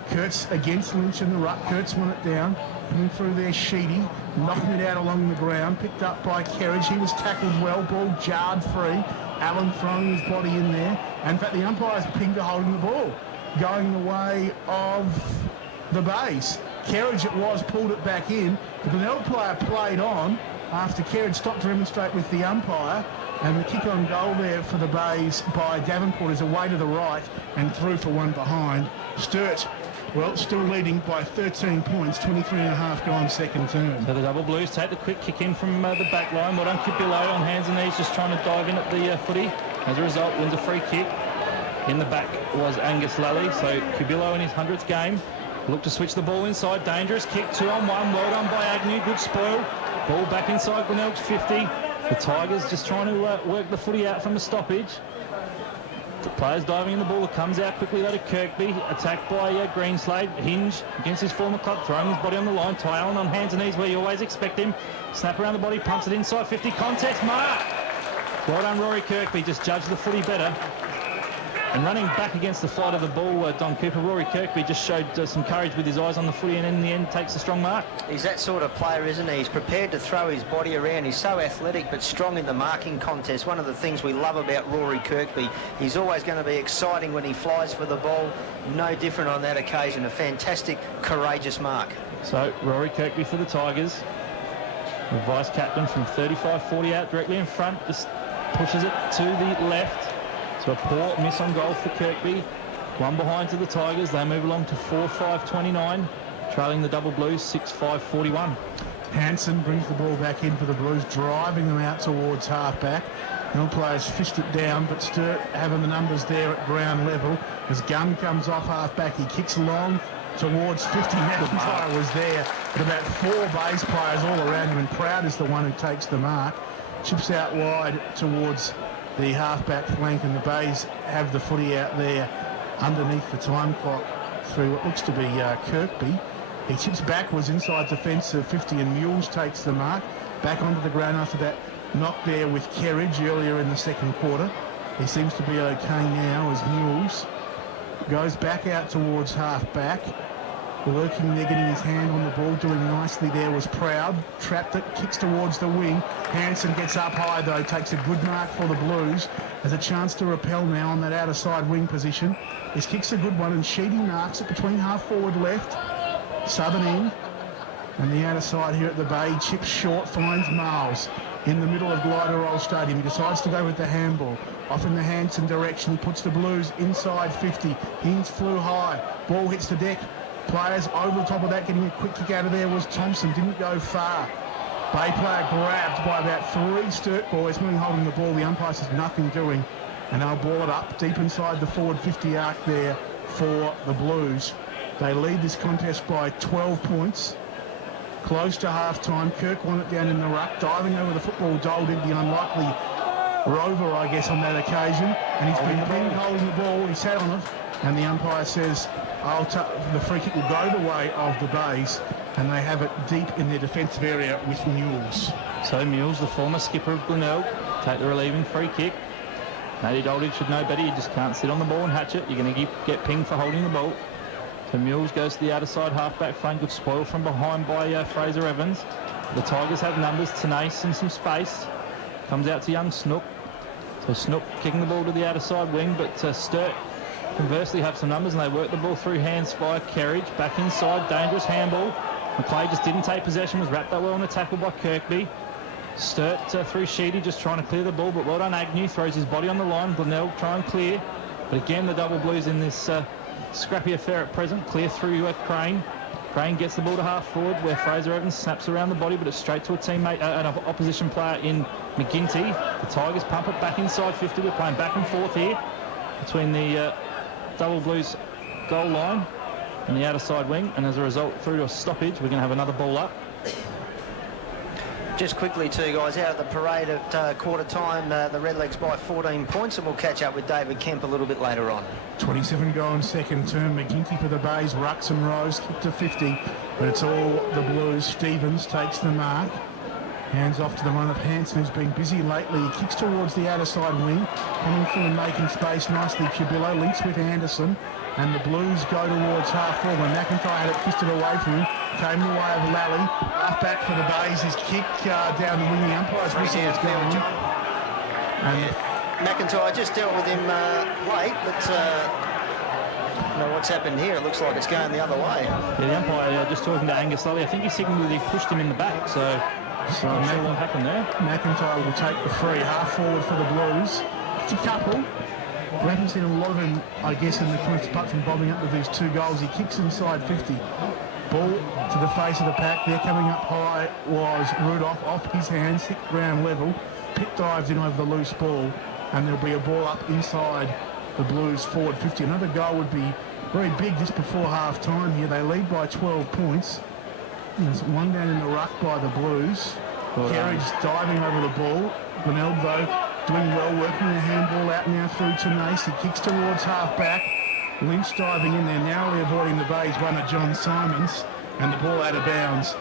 Kurtz against Lynch in the ruck. Kurtz won it down. Coming through there, Sheedy, knocking it out along the ground. Picked up by Kerridge. He was tackled well. Ball jarred free. Allen throwing his body in there. And in fact, the umpire's pinged holding the ball, going the way of the Bays. Kerridge it was, pulled it back in. The Glenelg player played on after Kerridge stopped to demonstrate with the umpire. And the kick on goal there for the Bays by Davenport is away to the right and through for one behind. Sturt, well, still leading by 13 points, 23 and a half gone second term. So the Double Blues take the quick kick in from the back line. Well done, Cubillo on hands and knees, just trying to dive in at the footy. As a result, wins a free kick. In the back was Angus Lally, so Cubillo in his 100th game. Look to switch the ball inside. Dangerous kick, 2-on-1. Well done by Agnew. Good spoil. Ball back inside Glenelg's 50. The Tigers just trying to work the footy out from the stoppage. The players diving in the ball. It comes out quickly though to Kirkby. Attacked by Greenslade. Hinge against his former club, throwing his body on the line. Ty Allen on hands and knees where you always expect him. Snap around the body, pumps it inside 50. Contest mark. Well done, Rory Kirkby. Just judged the footy better. And running back against the flight of the ball, Don Cooper, Rory Kirkby just showed some courage with his eyes on the footy, and in the end takes a strong mark. He's that sort of player, isn't he? He's prepared to throw his body around. He's so athletic but strong in the marking contest. One of the things we love about Rory Kirkby, he's always going to be exciting when he flies for the ball. No different on that occasion. A fantastic, courageous mark. So Rory Kirkby for the Tigers. The vice-captain from 35-40 out directly in front. Just pushes it to the left. So a poor miss on goal for Kirkby. One behind to the Tigers. They move along to 4-5-29, trailing the Double Blues 6-5-41. Hansen brings the ball back in for the Blues, driving them out towards half-back. No players fished it down, but Sturt having the numbers there at ground level. As Gunn comes off half-back, he kicks long towards 50. McIntyre was there, but about 4 Bays players all around him, and Proud is the one who takes the mark. Chips out wide towards the half-back flank, and the Bays have the footy out there underneath the time clock through what looks to be Kirkby. He chips backwards inside defence of 50, and Mules takes the mark. Back onto the ground after that knock there with Kerridge earlier in the second quarter. He seems to be okay now as Mules goes back out towards half-back. Lurking there, getting his hand on the ball, doing nicely there was Proud. Trapped it, kicks towards the wing. Hansen gets up high though, takes a good mark for the Blues. Has a chance to repel now on that outer side wing position. His kick's a good one, and Sheedy marks it between half forward left, southern end, and the outer side here at the Bay. Chips short, finds Miles in the middle of Glider Roll Stadium. He decides to go with the handball. Off in the Hansen direction, he puts the Blues inside 50. Hinge flew high, ball hits the deck. Players over the top of that, getting a quick kick out of there was Thompson. Didn't go far. Bay player grabbed by about 3 Sturt boys, moving holding the ball. The umpire says nothing doing, and they'll ball it up deep inside the forward 50 arc there for the Blues. They lead this contest by 12 points. close to half-time. Kirk won it down in the ruck, diving over the football. Dole did the unlikely rover, I guess, on that occasion. And he's been holding the ball. He sat on it, and the umpire says the free kick will go the way of the Bays, and they have it deep in their defensive area with Mules. So Mules, the former skipper of Glenelg, take the relieving free kick. Matty Doldridge should know better. You just can't sit on the ball and hatch it. You're going to get pinged for holding the ball. So Mules goes to the outer side, half-back flank. Good spoil from behind by Fraser Evans. The Tigers have numbers. Tenace and some space. Comes out to young Snook. So Snook kicking the ball to the outer side wing, but Sturt conversely have some numbers, and they work the ball through hands via Kerridge. Back inside, dangerous handball. McLeay just didn't take possession, was wrapped up well on a tackle by Kirkby. Sturt through Sheedy, just trying to clear the ball, but well done Agnew, throws his body on the line. Glenelg try and clear, but again the double blues in this scrappy affair at present. Clear through Crane. Crane gets the ball to half forward, where Fraser Evans snaps around the body, but it's straight to a teammate, an opposition player in McGinty. The Tigers pump it back inside 50. We're playing back and forth here between the double blues goal line and the outer side wing, and as a result, through to a stoppage, we're going to have another ball up. Just quickly too, guys, out of the parade at quarter time, the Redlegs by 14 points, and we'll catch up with David Kemp a little bit later on. 27 go in second term. McGinty for the Bays, Rucks and Rose kick to 50, but it's all the Blues. Stevens takes the mark. Hands off to the run of Hanson, who's been busy lately. He kicks towards the outer side wing, coming through and making space nicely. Cubillo links with Anderson, and the Blues go towards half forward. When McIntyre had it fisted away from him, came the way of Lally. Half back for the Bays is kicked down the wing. The umpire's whistle is going. And McIntyre just dealt with him late, but I don't know what's happened here. It looks like it's going the other way. Yeah, the umpire just talking to Angus Lally. I think he signalled that he pushed him in the back, so I'm not sure what happened there. McIntyre will take the free, half forward for the Blues. It's a couple. We haven't seen a lot of him, I guess, in the comments, apart from bobbing up with these 2 goals. He kicks inside 50. Ball to the face of the pack. There coming up high was Rudolph, off his hands, hit ground level. Pitt dives in over the loose ball, and there'll be a ball up inside the Blues forward 50. Another goal would be very big just before half time here. They lead by 12 points. There's one down in the ruck by the Blues. Kerridge diving over the ball. Glenelg, though, doing well, working the handball out now through to Nace. He kicks towards half-back. Lynch diving in there, narrowly avoiding the Bays runner, John Simons. And the ball out of bounds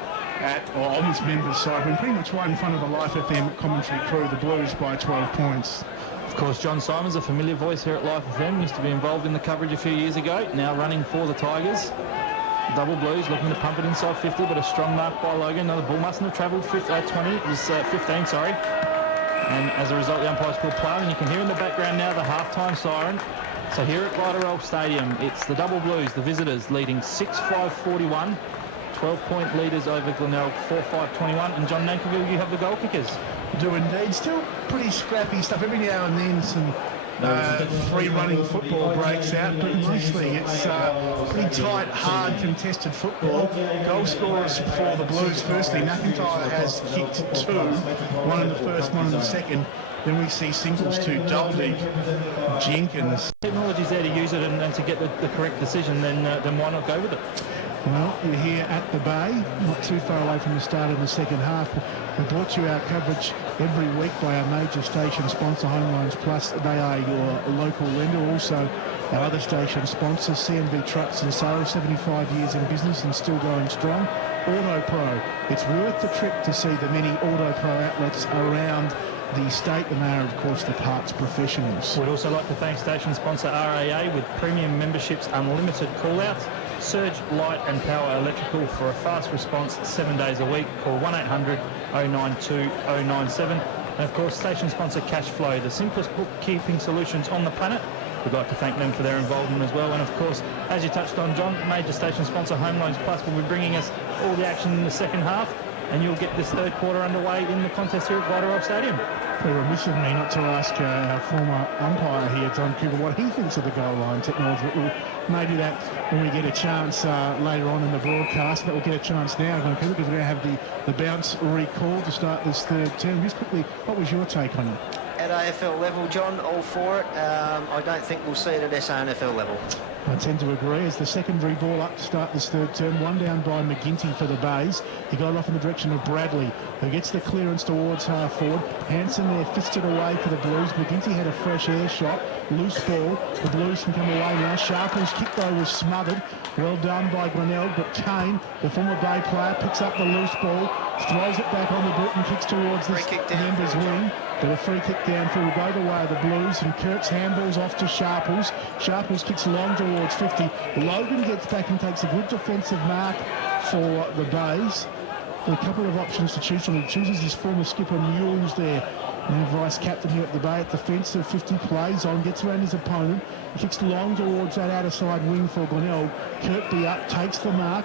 on this member's side. We're pretty much right in front of the Life FM commentary crew, the Blues by 12 points. Of course, John Simons, a familiar voice here at Life FM, used to be involved in the coverage a few years ago, now running for the Tigers. Double Blues looking to pump it inside 50, but a strong mark by Logan. No, the ball mustn't have travelled 20. It was 15, sorry. And as a result, the umpire's called play, and you can hear in the background now the half-time siren. So here at Glenelg Stadium, it's the Double Blues, the visitors, leading 6-5-41. 12-point leaders over Glenelg, 4-5-21. And John Nankerville, you have the goal kickers. Do indeed. Still pretty scrappy stuff. Every now and then some free-running football breaks out, but mostly it's pretty tight, hard, contested football. Goal scorers for the Blues, firstly, McIntyre has kicked 2, one in the first, one in the second. Then we see singles to Doldig, Jenkins. Technology's there to use it and to get the correct decision, then why not go with it? Well, you're here at the Bay, not too far away from the start of the second half. We brought you our coverage every week by our major station sponsor, Home Loans Plus. They are your local lender. Also, our other station sponsors, CNV Trucks and Sales, 75 years in business and still going strong. Auto Pro. It's worth the trip to see the many Auto Pro outlets around the state, and they are, of course, the parts professionals. We'd also like to thank station sponsor RAA with premium memberships, unlimited call-outs, Surge Light and Power Electrical for a fast response 7 days a week. Call 1800 092 097. And of course, station sponsor Cashflow, the simplest bookkeeping solutions on the planet. We'd like to thank them for their involvement as well. And of course, as you touched on, John, major station sponsor Home Loans Plus will be bringing us all the action in the second half, and you'll get this third quarter underway in the contest here at Glenelg Stadium. Pretty remiss of me not to ask our former umpire here, John Cooper, what he thinks of the goal line technology. But we'll maybe that when we get a chance later on in the broadcast, but we'll get a chance now, John Cooper, because we're going to have the bounce recalled to start this third term. Just quickly, what was your take on it? At AFL level, John, all for it. I don't think we'll see it at SANFL level. I tend to agree. As the secondary ball up to start this third term, one down by McGinty for the Bays. He got off in the direction of Bradley, who gets the clearance towards half forward. Hanson there fisted away for the Blues. McGinty had a fresh air shot. Loose ball. The Blues can come away now. Sharple's kick though was smothered. Well done by Glenelg, but Kane, the former Bay player, picks up the loose ball, throws it back on the boot and kicks towards this members' wing. But a free kick downfield will go the way of the Blues, and Kurtz handballs off to Sharples. Sharples kicks long towards 50. Logan gets back and takes a good defensive mark for the Bays. A couple of options to choose from. He chooses his former skipper Mules there, and vice captain here at the Bay at defensive 50, plays on, gets around his opponent, kicks long towards that outer side wing for Glenelg. Kirkby up, takes the mark,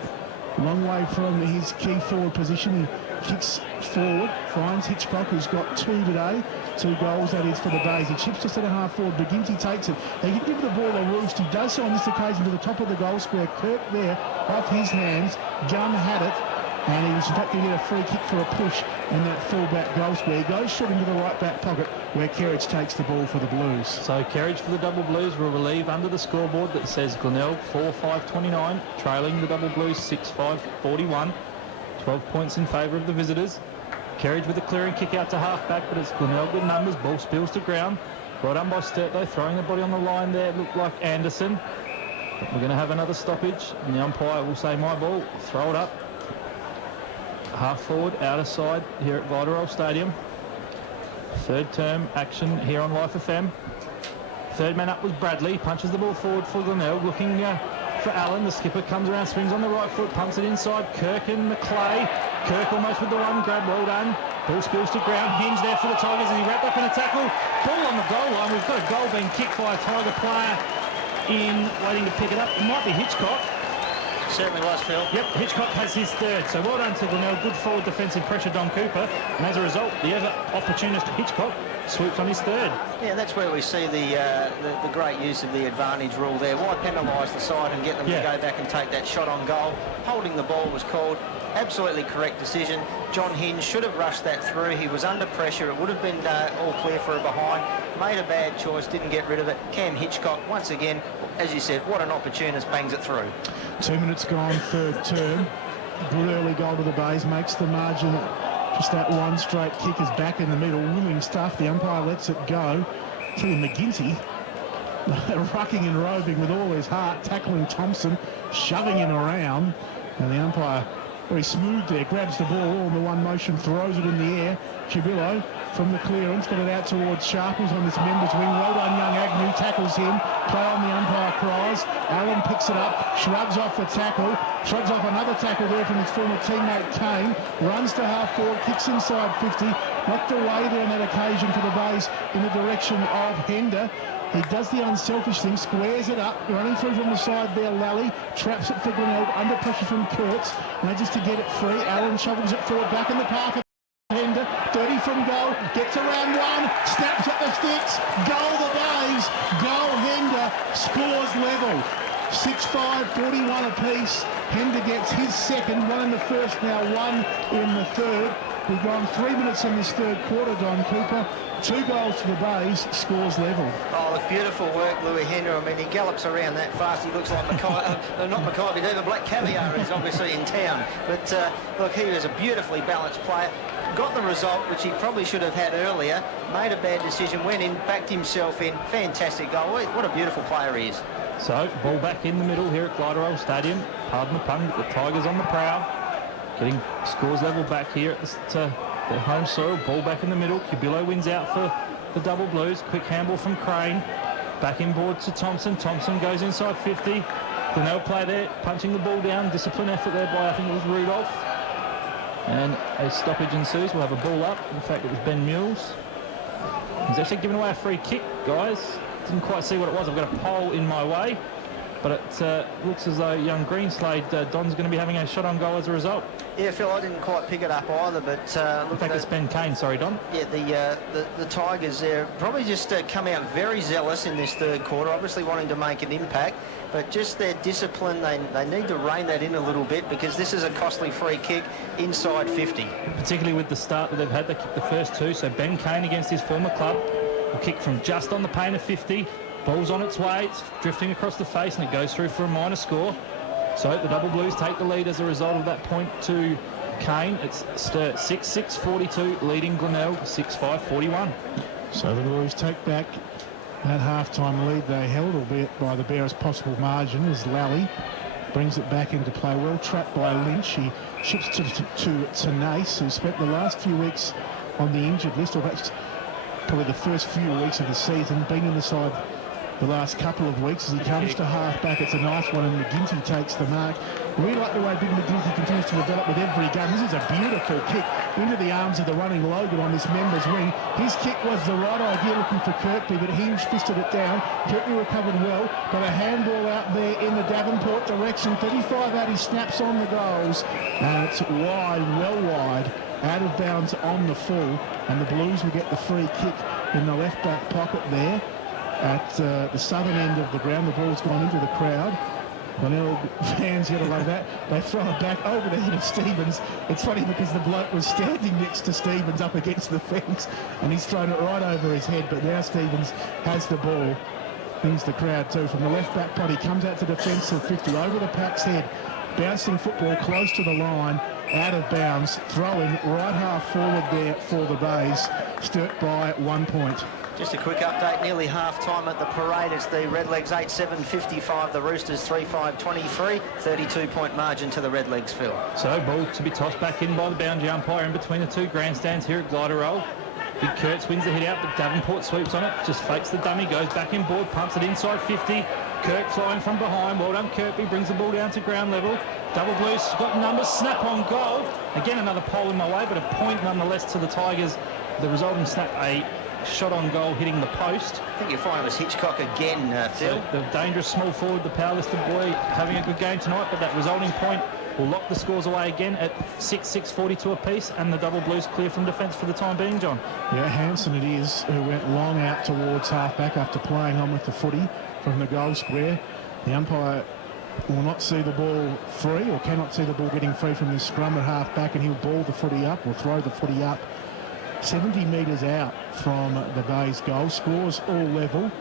long way from his key forward position. He kicks forward, finds Hitchcock, who's got 2 today, 2 goals that is for the Bays. He chips just at a half forward. McGinty takes it. He can give the ball a roost. He does so on this occasion to the top of the goal square. Kirk there, off his hands. Gunn had it, and he was in fact going to get a free kick for a push in that full-back goal square. He goes short into the right back pocket, where Kerridge takes the ball for the Blues. So Kerridge for the Double Blues will relieve under the scoreboard that says Glenelg 4-5-29, trailing the Double Blues 6-5-41. 12 points in favour of the visitors. Kerridge with a clearing kick out to half-back, but it's Glenelg with numbers. Ball spills to ground. Well done by Sturt, though, throwing the body on the line there. It looked like Anderson. But we're going to have another stoppage, and the umpire will say my ball. Throw it up. Half forward, outer side here at Vitarol Stadium. Third term action here on Life FM. Third man up was Bradley. Punches the ball forward for Glenelg. Looking for Allen. The skipper comes around, swings on the right foot, pumps it inside. Kirk and McClay. Kirk almost with the one grab. Well done. Ball spills to ground. Hinge there for the Tigers as he wrapped up in a tackle. Ball on the goal line. We've got a goal being kicked by a Tiger player in waiting to pick it up. It might be Hitchcock. Certainly was, Phil. Yep, Hitchcock has his third. So well done to Glenelg. Good forward defensive pressure, Don Cooper. And as a result, the ever opportunist Hitchcock swoops on his third. Yeah, that's where we see the great use of the advantage rule there. Why penalise the side and get them to go back and take that shot on goal? Holding the ball was called. Absolutely correct decision. John Hinge should have rushed that through. He was under pressure. It would have been all clear for a behind. Made a bad choice, didn't get rid of it. Cam Hitchcock, once again, as you said, what an opportunist, bangs it through. 2 minutes gone, third term. Good early goal to the Bays, makes the margin. Just that one straight kick is back in the middle. Willing stuff. The umpire lets it go. To McGinty, rucking and roving with all his heart, tackling Thompson, shoving him around. And the umpire, very smooth there, grabs the ball on the one motion, throws it in the air. Chibillo from the clearance, got it out towards Sharples on this members wing. Well done, young Agnew, tackles him. Play on the umpire cries. Allen picks it up, shrugs off the tackle, shrugs off another tackle there from his former teammate Kane. Runs to half forward, kicks inside 50. Knocked away there on that occasion for the Bays in the direction of Hender. He does the unselfish thing, squares it up, running through from the side there, Lally, traps it for Glenelg, under pressure from Kurtz, manages to get it free. Allen shovels it forward, back in the path of Hender, 30 from goal, gets around one, snaps at the sticks, goal the Bays, goal Hender, scores level. 6-5, 41 apiece. Hender gets his second, one in the first, now one in the third. We've gone 3 minutes in this third quarter, Don Cooper. 2 goals to the Bays, scores level. Oh, look, beautiful work, Louis Hender. I mean, he gallops around that fast. He looks like Mackay, not Mackay, but Black Caviar is obviously in town. But look, he was a beautifully balanced player. Got the result, which he probably should have had earlier. Made a bad decision, went in, backed himself in. Fantastic goal. What a beautiful player he is. So, ball back in the middle here at Gliderol Stadium. Pardon the pun, the Tigers on the prowl. Getting scores level back here at the home soil. Ball back in the middle. Cubillo wins out for the Double Blues. Quick handball from Crane. Back inboard to Thompson. Thompson goes inside 50. Glenelg play there, punching the ball down. Discipline effort there by, I think it was Rudolph. And a stoppage ensues. We'll have a ball up. In fact, it was Ben Mills. He's actually given away a free kick, guys. Didn't quite see what it was. I've got a pole in my way. But it looks as though young Greenslade, Don's going to be having a shot on goal as a result. Yeah, Phil, I didn't quite pick it up either, but look, in fact, it's Ben Kane. Sorry, Don. Yeah, the Tigers there probably just come out very zealous in this third quarter, obviously wanting to make an impact, but just their discipline, they need to rein that in a little bit, because this is a costly free kick inside 50. Particularly with the start that they've had, they kicked the first 2. So Ben Kane against his former club will kick from just on the paint of 50. Ball's on its way, it's drifting across the face, and it goes through for a minor score. So the Double Blues take the lead as a result of that point to Kane. It's Sturt 6-6-42, leading Glenelg 6-5-41. So the Blues take back that half-time lead they held, albeit by the barest possible margin, as Lally brings it back into play. Well trapped by Lynch. He ships to Nace, who spent the last few weeks on the injured list, or perhaps probably the first few weeks of the season, been in the side the last couple of weeks. As he comes to half-back, it's a nice one, and McGinty takes the mark. Really like the way Big McGinty continues to develop with every game. This is a beautiful kick into the arms of the running Logan on this members wing. His kick was the right idea, looking for Kirkby, but Hinge fisted it down. Kirkby recovered well, but a handball out there in the Davenport direction. 35 he snaps on the goals, and it's wide, well wide, out of bounds on the full, and the Blues will get the free kick in the left back pocket there at the southern end of the ground. The ball's gone into the crowd. Glenelg fans, you gotta love that. They throw it back over the head of Stevens. It's funny because the bloke was standing next to Stevens up against the fence, and he's thrown it right over his head, but now Stevens has the ball. Things the crowd too. From the left back pot, he comes out to defensive 50, over the pack's head. Bouncing football close to the line, out of bounds. Throw-in right half forward there for the Bays. Sturt by 1 point. Just a quick update, nearly half-time at the parade. It's the Redlegs 8-7-55, the Roosters 3-5-23, 32-point margin to the Redlegs, Phil. So ball to be tossed back in by the boundary umpire in between the two grandstands here at Glider Big Kurtz wins the hit out, but Davenport sweeps on it, just fakes the dummy, goes back in board, pumps it inside 50. Kirk flying from behind, well done Kirkby, brings the ball down to ground level. Double Blues got numbers, snap on goal. Again, another pole in my way, but a point nonetheless to the Tigers. The resulting snap, a shot on goal hitting the post. I think you'll find it was Hitchcock again, Phil. So the dangerous small forward, the power-listed boy, having a good game tonight, but that resulting point will lock the scores away again at 6-6-42 apiece, and the Double Blues clear from defence for the time being, John. Yeah, Hanson it is, who went long out towards half-back after playing on with the footy from the goal square. The umpire will not see the ball free, or cannot see the ball getting free from this scrum at half-back, and he'll ball the footy up, or throw the footy up 70 metres out from the Bays goal. Scores all level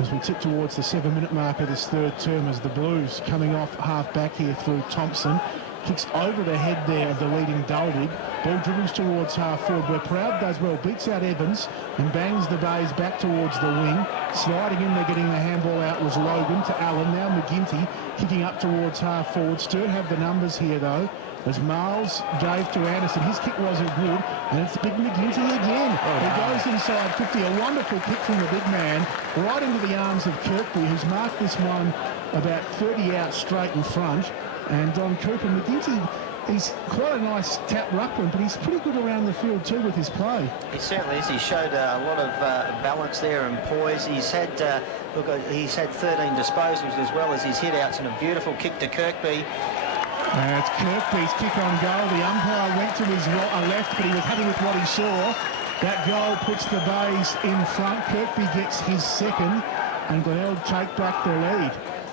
as we tip towards the 7-minute mark of this third term, as the Blues coming off half-back here through Thompson. Kicks over the head there of the leading Dulwig. Ball dribbles towards half-forward where Proud does well, beats out Evans and bangs the Bays back towards the wing. Sliding in there, getting the handball out was Logan to Allen. Now McGinty kicking up towards half-forward. Sturt have the numbers here though, as Miles gave to Anderson. His kick wasn't good, and it's Big McGinty again. He goes inside 50, a wonderful kick from the big man, right into the arms of Kirkby, who's marked this one about 30 out straight in front. And Don Cooper, McGinty, he's quite a nice tap ruckman, but he's pretty good around the field too with his play. He certainly is. He showed a lot of balance there and poise. He's had he's had 13 disposals as well as his hit-outs, and a beautiful kick to Kirkby. It's Kirkby's kick on goal. The umpire went to his left, but he was happy with what he saw. That goal puts the Bays in front. Kirkby gets his second, and Glenelg take back the lead.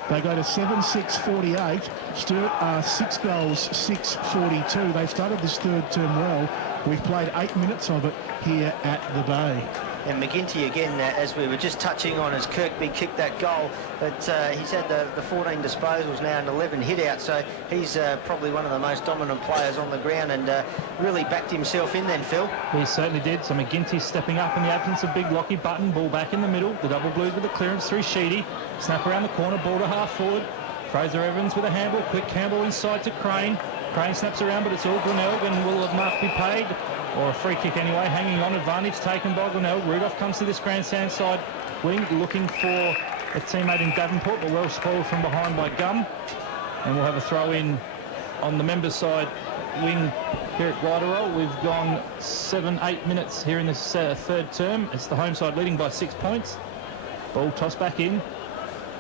They go to 7-6-48. Sturt are 6 goals, 6-42. They've started this third term well. We've played 8 minutes of it here at the Bay. And McGinty again, as we were just touching on, as Kirkby kicked that goal, but he's had the 14 disposals now and 11 hit-outs, so he's probably one of the most dominant players on the ground, and really backed himself in then, Phil. He certainly did. So McGinty stepping up in the absence of Big Lockie. Button, ball back in the middle. The Double Blues with a clearance through Sheedy. Snap around the corner, ball to half forward. Fraser Evans with a handball, quick handball inside to Crane. Crane snaps around, but it's all Glenelg, and will a mark be paid? Or a free kick anyway, hanging on, advantage taken by Glenelg. Rudolph comes to this grandstand side wing, looking for a teammate in Davenport, but well spoiled from behind by Gum. And we'll have a throw in on the members side wing here at Gliderol. We've gone 7-8 minutes here in this third term. It's the home side leading by 6 points. Ball tossed back in.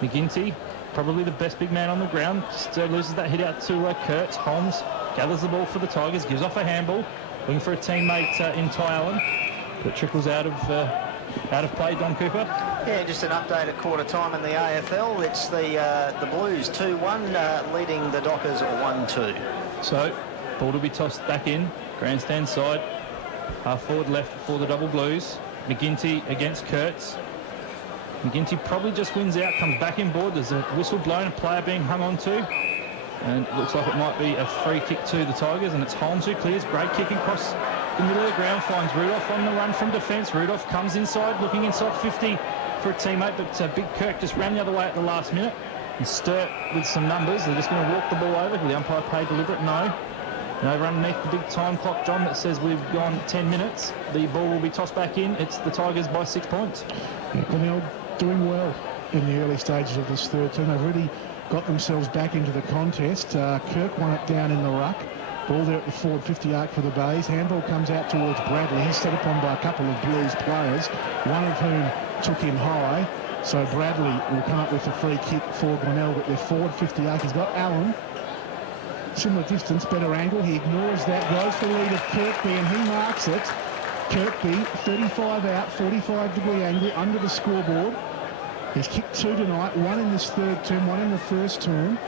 McGinty, probably the best big man on the ground, still loses that hit out to Kurtz. Holmes gathers the ball for the Tigers, gives off a handball. Looking for a teammate in Ty Allen, but trickles out of play, Don Cooper. Yeah, just an update at quarter time in the AFL. It's the Blues 2-1, leading the Dockers 1-2. So, ball to be tossed back in, grandstand side, half forward left for the Double Blues. McGinty against Kurtz. McGinty probably just wins out, comes back in board. There's a whistle blown, a player being hung on to. And it looks like it might be a free kick to the Tigers, and it's Holmes who clears. Great kicking across the middle of the ground, finds Rudolph on the run from defence. Rudolph comes inside, looking inside 50 for a teammate, but Big Kirk just ran the other way at the last minute. And Sturt with some numbers. They're just going to walk the ball over. The umpire paid deliberate no. And over underneath the big time clock, John, that says we've gone 10 minutes. The ball will be tossed back in. It's the Tigers by 6 points. Glenelg doing well in the early stages of this third term. They've really got themselves back into the contest. Kirk won it down in the ruck. Ball there at the forward 50 arc for the Bays. Handball comes out towards Bradley. He's set upon by a couple of Blues players, one of whom took him high. So Bradley will come up with a free kick for Glenelg at their forward 50 arc. He's got Allen. Similar distance, better angle. He ignores that, goes for the lead of Kirkby, and he marks it. Kirkby, 35 out, 45-degree angle under the scoreboard. He's kicked 2 tonight, 1 in this third term, 1 in the first term.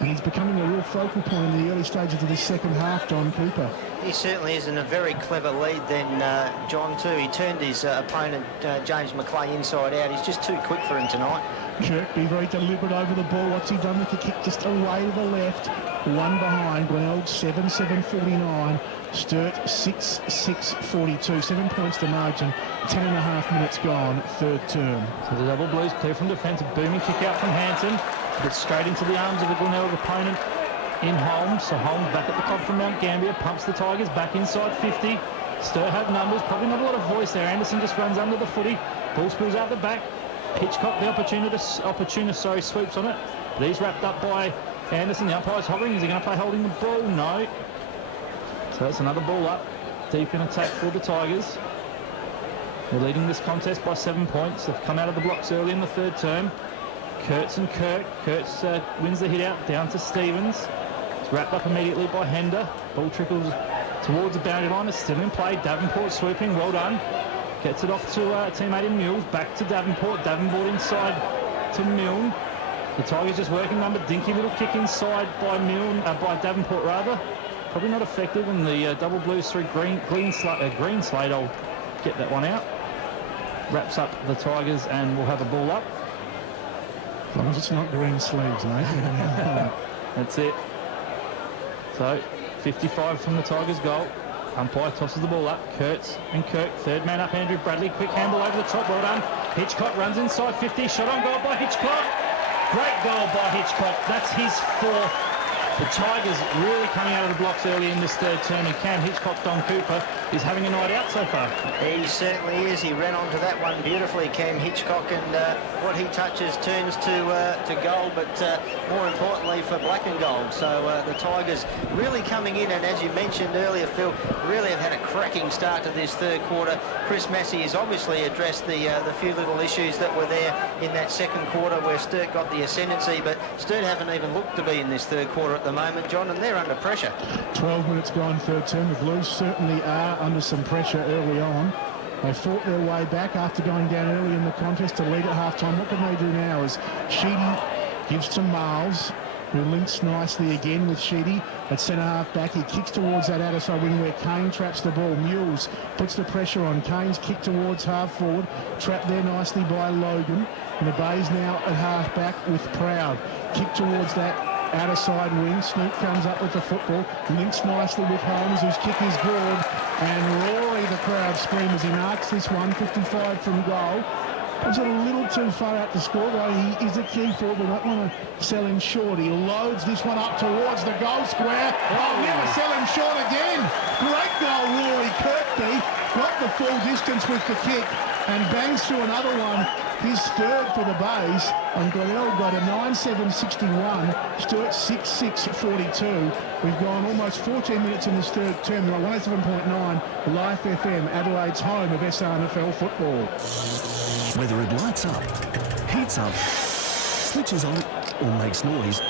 And he's becoming a real focal point in the early stages of this second half, John Cooper. He certainly is in a very clever lead then, John, too. He turned his opponent, James McClay, inside out. He's just too quick for him tonight. Kirkby very deliberate over the ball. What's he done with the kick? Just away to the left. 1 behind. Glenelg 7-7-49. Sturt 6-6-42. 7 points to margin. 10.5 minutes gone. Third term. So the double Blues clear from defence. A booming kick out from Hanson. Gets straight into the arms of the Glenelg opponent in Holmes. So Holmes back at the club from Mount Gambier. Pumps the Tigers back inside 50. Sturt have numbers. Probably not a lot of voice there. Anderson just runs under the footy. Ball spills out the back. Hitchcock, the opportunist, swoops on it. But he's wrapped up by Anderson. The umpire's hovering. Is he going to play holding the ball? No. So that's another ball up. Deep in attack for the Tigers. They're leading this contest by 7 points. They've come out of the blocks early in the third term. Kurtz and Kirk. Kurtz wins the hit out down to Stevens. It's wrapped up immediately by Hender. Ball trickles towards the boundary line. It's still in play. Davenport swooping. Well done. Gets it off to a teammate in Mills. Back to Davenport. Davenport inside to Milne. The Tigers just working number. Dinky little kick inside by Milne, by Davenport rather. Probably not effective, and the double Blues through Green Slate. I'll get that one out. Wraps up the Tigers and we'll have a ball up. As long as it's not green sleeves, mate. That's it. So 55 from the Tigers' goal. Umpire tosses the ball up. Kurtz and Kirk. Third man up, Andrew Bradley. Quick handle over the top. Well done. Hitchcock runs inside 50. Shot on goal by Hitchcock. Great goal by Hitchcock. That's his 4th. The Tigers really coming out of the blocks early in this third term, and Cam Hitchcock, Don Cooper, is having a night out so far. He certainly is. He ran onto that one beautifully, Cam Hitchcock, and what he touches turns to gold, but more importantly for black and gold. So the Tigers really coming in, and as you mentioned earlier, Phil, really have had a cracking start to this third quarter. Chris Massey has obviously addressed the few little issues that were there in that second quarter where Sturt got the ascendancy, but Sturt haven't even looked to be in this third quarter at the moment, John, and they're under pressure. 12 minutes gone third term. The Blues certainly are under some pressure early on. They fought their way back after going down early in the contest to lead at half-time. What can they do now is Sheedy gives to Miles, who links nicely again with Sheedy at centre-half back. He kicks towards that outer side wing where Kane traps the ball. Mules puts the pressure on. Kane's kick towards half-forward, trapped there nicely by Logan. And the Bays now at half-back with Proud. Kick towards that outer side wing. Snoop comes up with the football, links nicely with Holmes, whose kick is good, and Rory, the crowd scream as he marks this one, 55 from goal. It's a little too far out to score, though. He is a key forward. We don't want to sell him short. He loads this one up towards the goal square. I'll never sell him short again. Great goal, Rory Kirkby. Got the full distance with the kick and bangs through another one. His third for the Bays, and Glenelg got a 9-7-61, Sturt 6-6-42. We've gone almost 14 minutes in this third term. We're on 107.9 Life FM, Adelaide's home of SANFL football. Whether it lights up, heats up, switches on, or makes noise,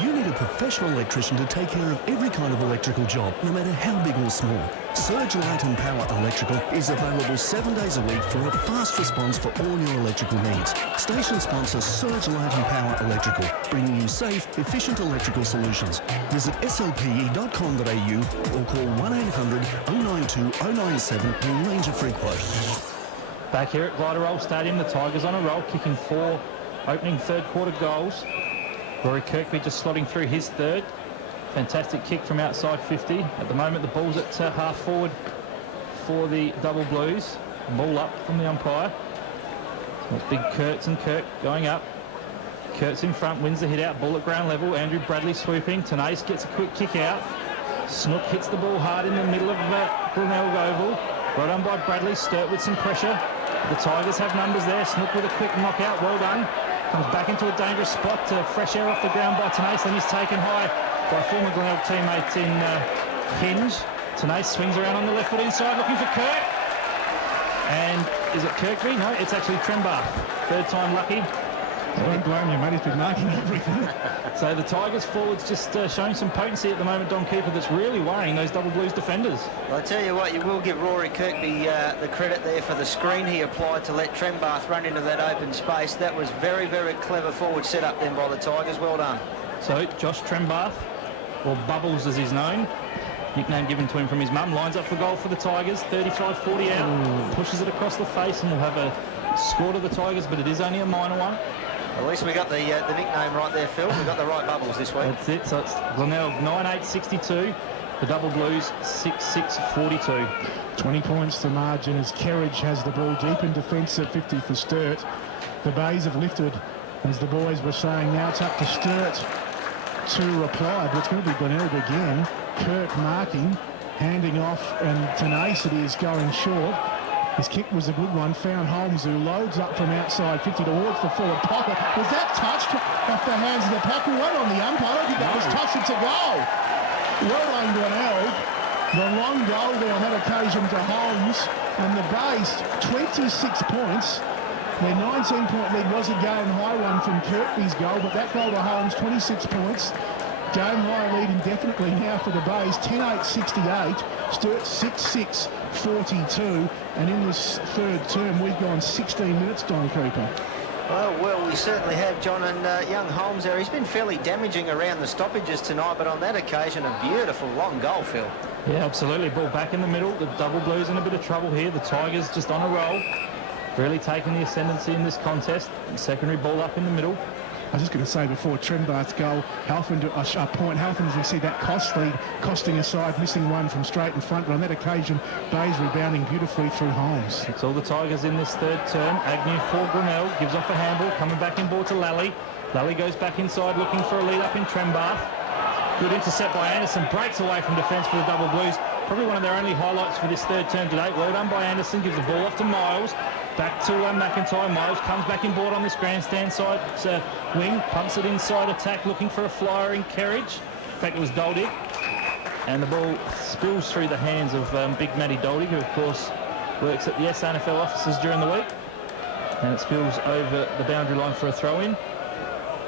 you need a professional electrician to take care of every kind of electrical job, no matter how big or small. Surge Light and Power Electrical is available 7 days a week for a fast response for all your electrical needs. Station sponsor Surge Light and Power Electrical, bringing you safe, efficient electrical solutions. Visit slpe.com.au or call 1-800-092-097 and arrange a free quote. Back here at Glenelg Stadium, the Tigers on a roll, kicking 4 opening third quarter goals. Rory Kirkby just slotting through his third. Fantastic kick from outside 50. At the moment, the ball's at half forward for the Double Blues. Ball up from the umpire. So it's big Kurtz and Kirk going up. Kurtz in front, wins the hit out. Ball at ground level. Andrew Bradley swooping. Tenace gets a quick kick out. Snook hits the ball hard in the middle of Glenelg Oval. Right on by Bradley. Sturt with some pressure. The Tigers have numbers there. Snook with a quick knockout. Well done. Comes back into a dangerous spot. Fresh air off the ground by Tenace. Then he's taken high by former Glenelg teammate in Hinge. Tenace swings around on the left foot inside looking for Kirk. And is it Kirkby? No, it's actually Trembath. Third time lucky. I don't blame you, mate. He's been marking everything. So the Tigers forwards just showing some potency at the moment, Don Cooper, that's really worrying those Double Blues defenders. Well, I tell you what, you will give Rory Kirkby the credit there for the screen he applied to let Trembath run into that open space. That was very, very clever forward set up then by the Tigers. Well done. So Josh Trembath, or Bubbles as he's known, nickname given to him from his mum, lines up for goal for the Tigers. 35-40 out, pushes it across the face, and we'll have a score to the Tigers, but it is only a minor one. At least we got the nickname right there, Phil. We got the right Bubbles this week. That's it. So it's Glenelg 9-8-62. The Double Blues 6-6-42. 20 points to margin as Kerridge has the ball deep in defence at 50 for Sturt. The Bays have lifted, as the boys were saying. Now it's up to Sturt to reply, but it's going to be Glenelg again. Kirk marking, handing off, and Tenacity is going short. His kick was a good one. Found Holmes, who loads up from outside 50 towards the forward pocket. Was that touched off the hands of the pack? What on the umpire? I don't think that was touched. It's a goal. Well done, Glenelg. The long goal there on that occasion to Holmes. And the Bays, 26 points. Their 19-point lead was a game-high one from Kirkby's goal, but that goal to Holmes, 26 points. Game-high lead indefinitely now for the Bays, 10-8-68. Sturt 6-6-42. And in this third term, we've gone 16 minutes, Don Cooper. Well, we certainly have, John, and young Holmes there. He's been fairly damaging around the stoppages tonight, but on that occasion, a beautiful long goal, Phil. Yeah, absolutely. Ball back in the middle. The Double Blues in a bit of trouble here. The Tigers just on a roll. Really taking the ascendancy in this contest. Secondary ball up in the middle. I was just going to say before Trembath's goal, Halfin to a point. Halfin, as we see that costing aside, missing one from straight in front. But on that occasion, Bays rebounding beautifully through Holmes. It's all the Tigers in this third term. Agnew for Glenelg, gives off a handball, coming back in ball to Lally. Lally goes back inside, looking for a lead up in Trembath. Good intercept by Anderson, breaks away from defence for the Double Blues. Probably one of their only highlights for this third term today. Well done by Anderson, gives the ball off to Miles. Back to McIntyre. Miles comes back in board on this grandstand side wing, pumps it inside attack, looking for a flyer in Kerridge. In fact, it was Doldig. And the ball spills through the hands of big Matty Doldig, who, of course, works at the SANFL offices during the week. And it spills over the boundary line for a throw-in.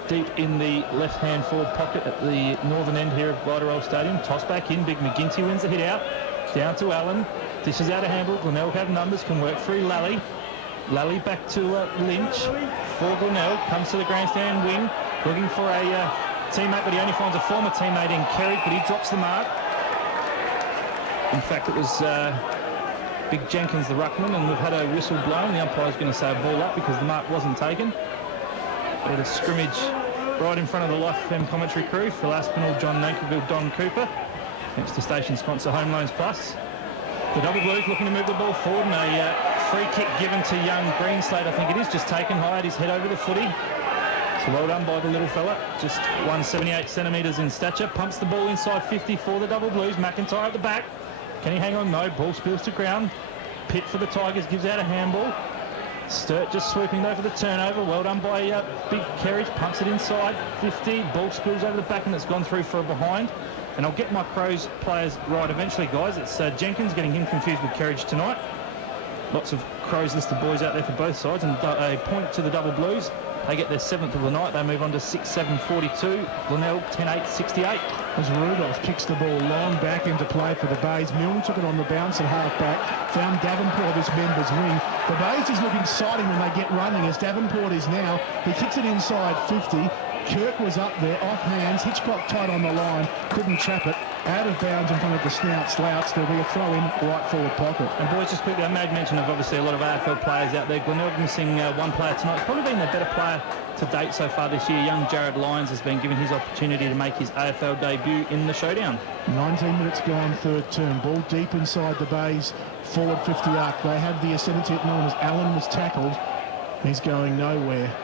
Deep in the left-hand forward pocket at the northern end here of Glenelg Stadium. Toss back in. Big McGinty wins the hit out. Down to Allen. Dishes out a handball. Glenelg have numbers. Can work through Lally. Lally back to Lynch for Glenelg. Comes to the grandstand wing. Looking for a teammate, but he only finds a former teammate in Kerry, but he drops the mark. In fact, it was Big Jenkins, the ruckman, and we've had a whistle blown. The umpire's going to say a ball up because the mark wasn't taken. We had a scrimmage right in front of the Life FM commentary crew. Phil Aspinall, John Nankerville, Don Cooper. Thanks to station sponsor Home Loans Plus. The Double Blues looking to move the ball forward, and a free kick given to young Greenslade, I think it is, just taken high at his head over the footy. So well done by the little fella, just 178 centimetres in stature. Pumps the ball inside 50 for the Double Blues. McIntyre at the back. Can he hang on? No. Ball spills to ground. Pitt for the Tigers, gives out a handball. Sturt just swooping over the turnover. Well done by Big Kerridge. Pumps it inside 50. Ball spills over the back, and it's gone through for a behind. And I'll get my Crows players right eventually, guys. It's Jenkins, getting him confused with Kerridge tonight. Lots of Crows listed boys out there for both sides, and a point to the Double Blues. They get their 7th of the night. They move on to 6-7-42. Glenelg 10-8-68. As Rudolph kicks the ball long back into play for the Bays. Milne took it on the bounce at half-back. Found Davenport, this member's wing. The Bays is looking exciting when they get running, as Davenport is now. He kicks it inside 50. Kirk was up there, off hands. Hitchcock tight on the line, couldn't trap it. Out of bounds in front of the slouts. There'll be a throw in right forward pocket. And boys, just quickly, I made mention of obviously a lot of AFL players out there. Glenelg missing one player tonight. He's probably been the better player to date so far this year. Young Jared Lyons has been given his opportunity to make his AFL debut in the showdown. 19 minutes gone, third term. Ball deep inside the Bays, forward 50 arc. They have the ascendancy known as Allen was tackled. He's going nowhere.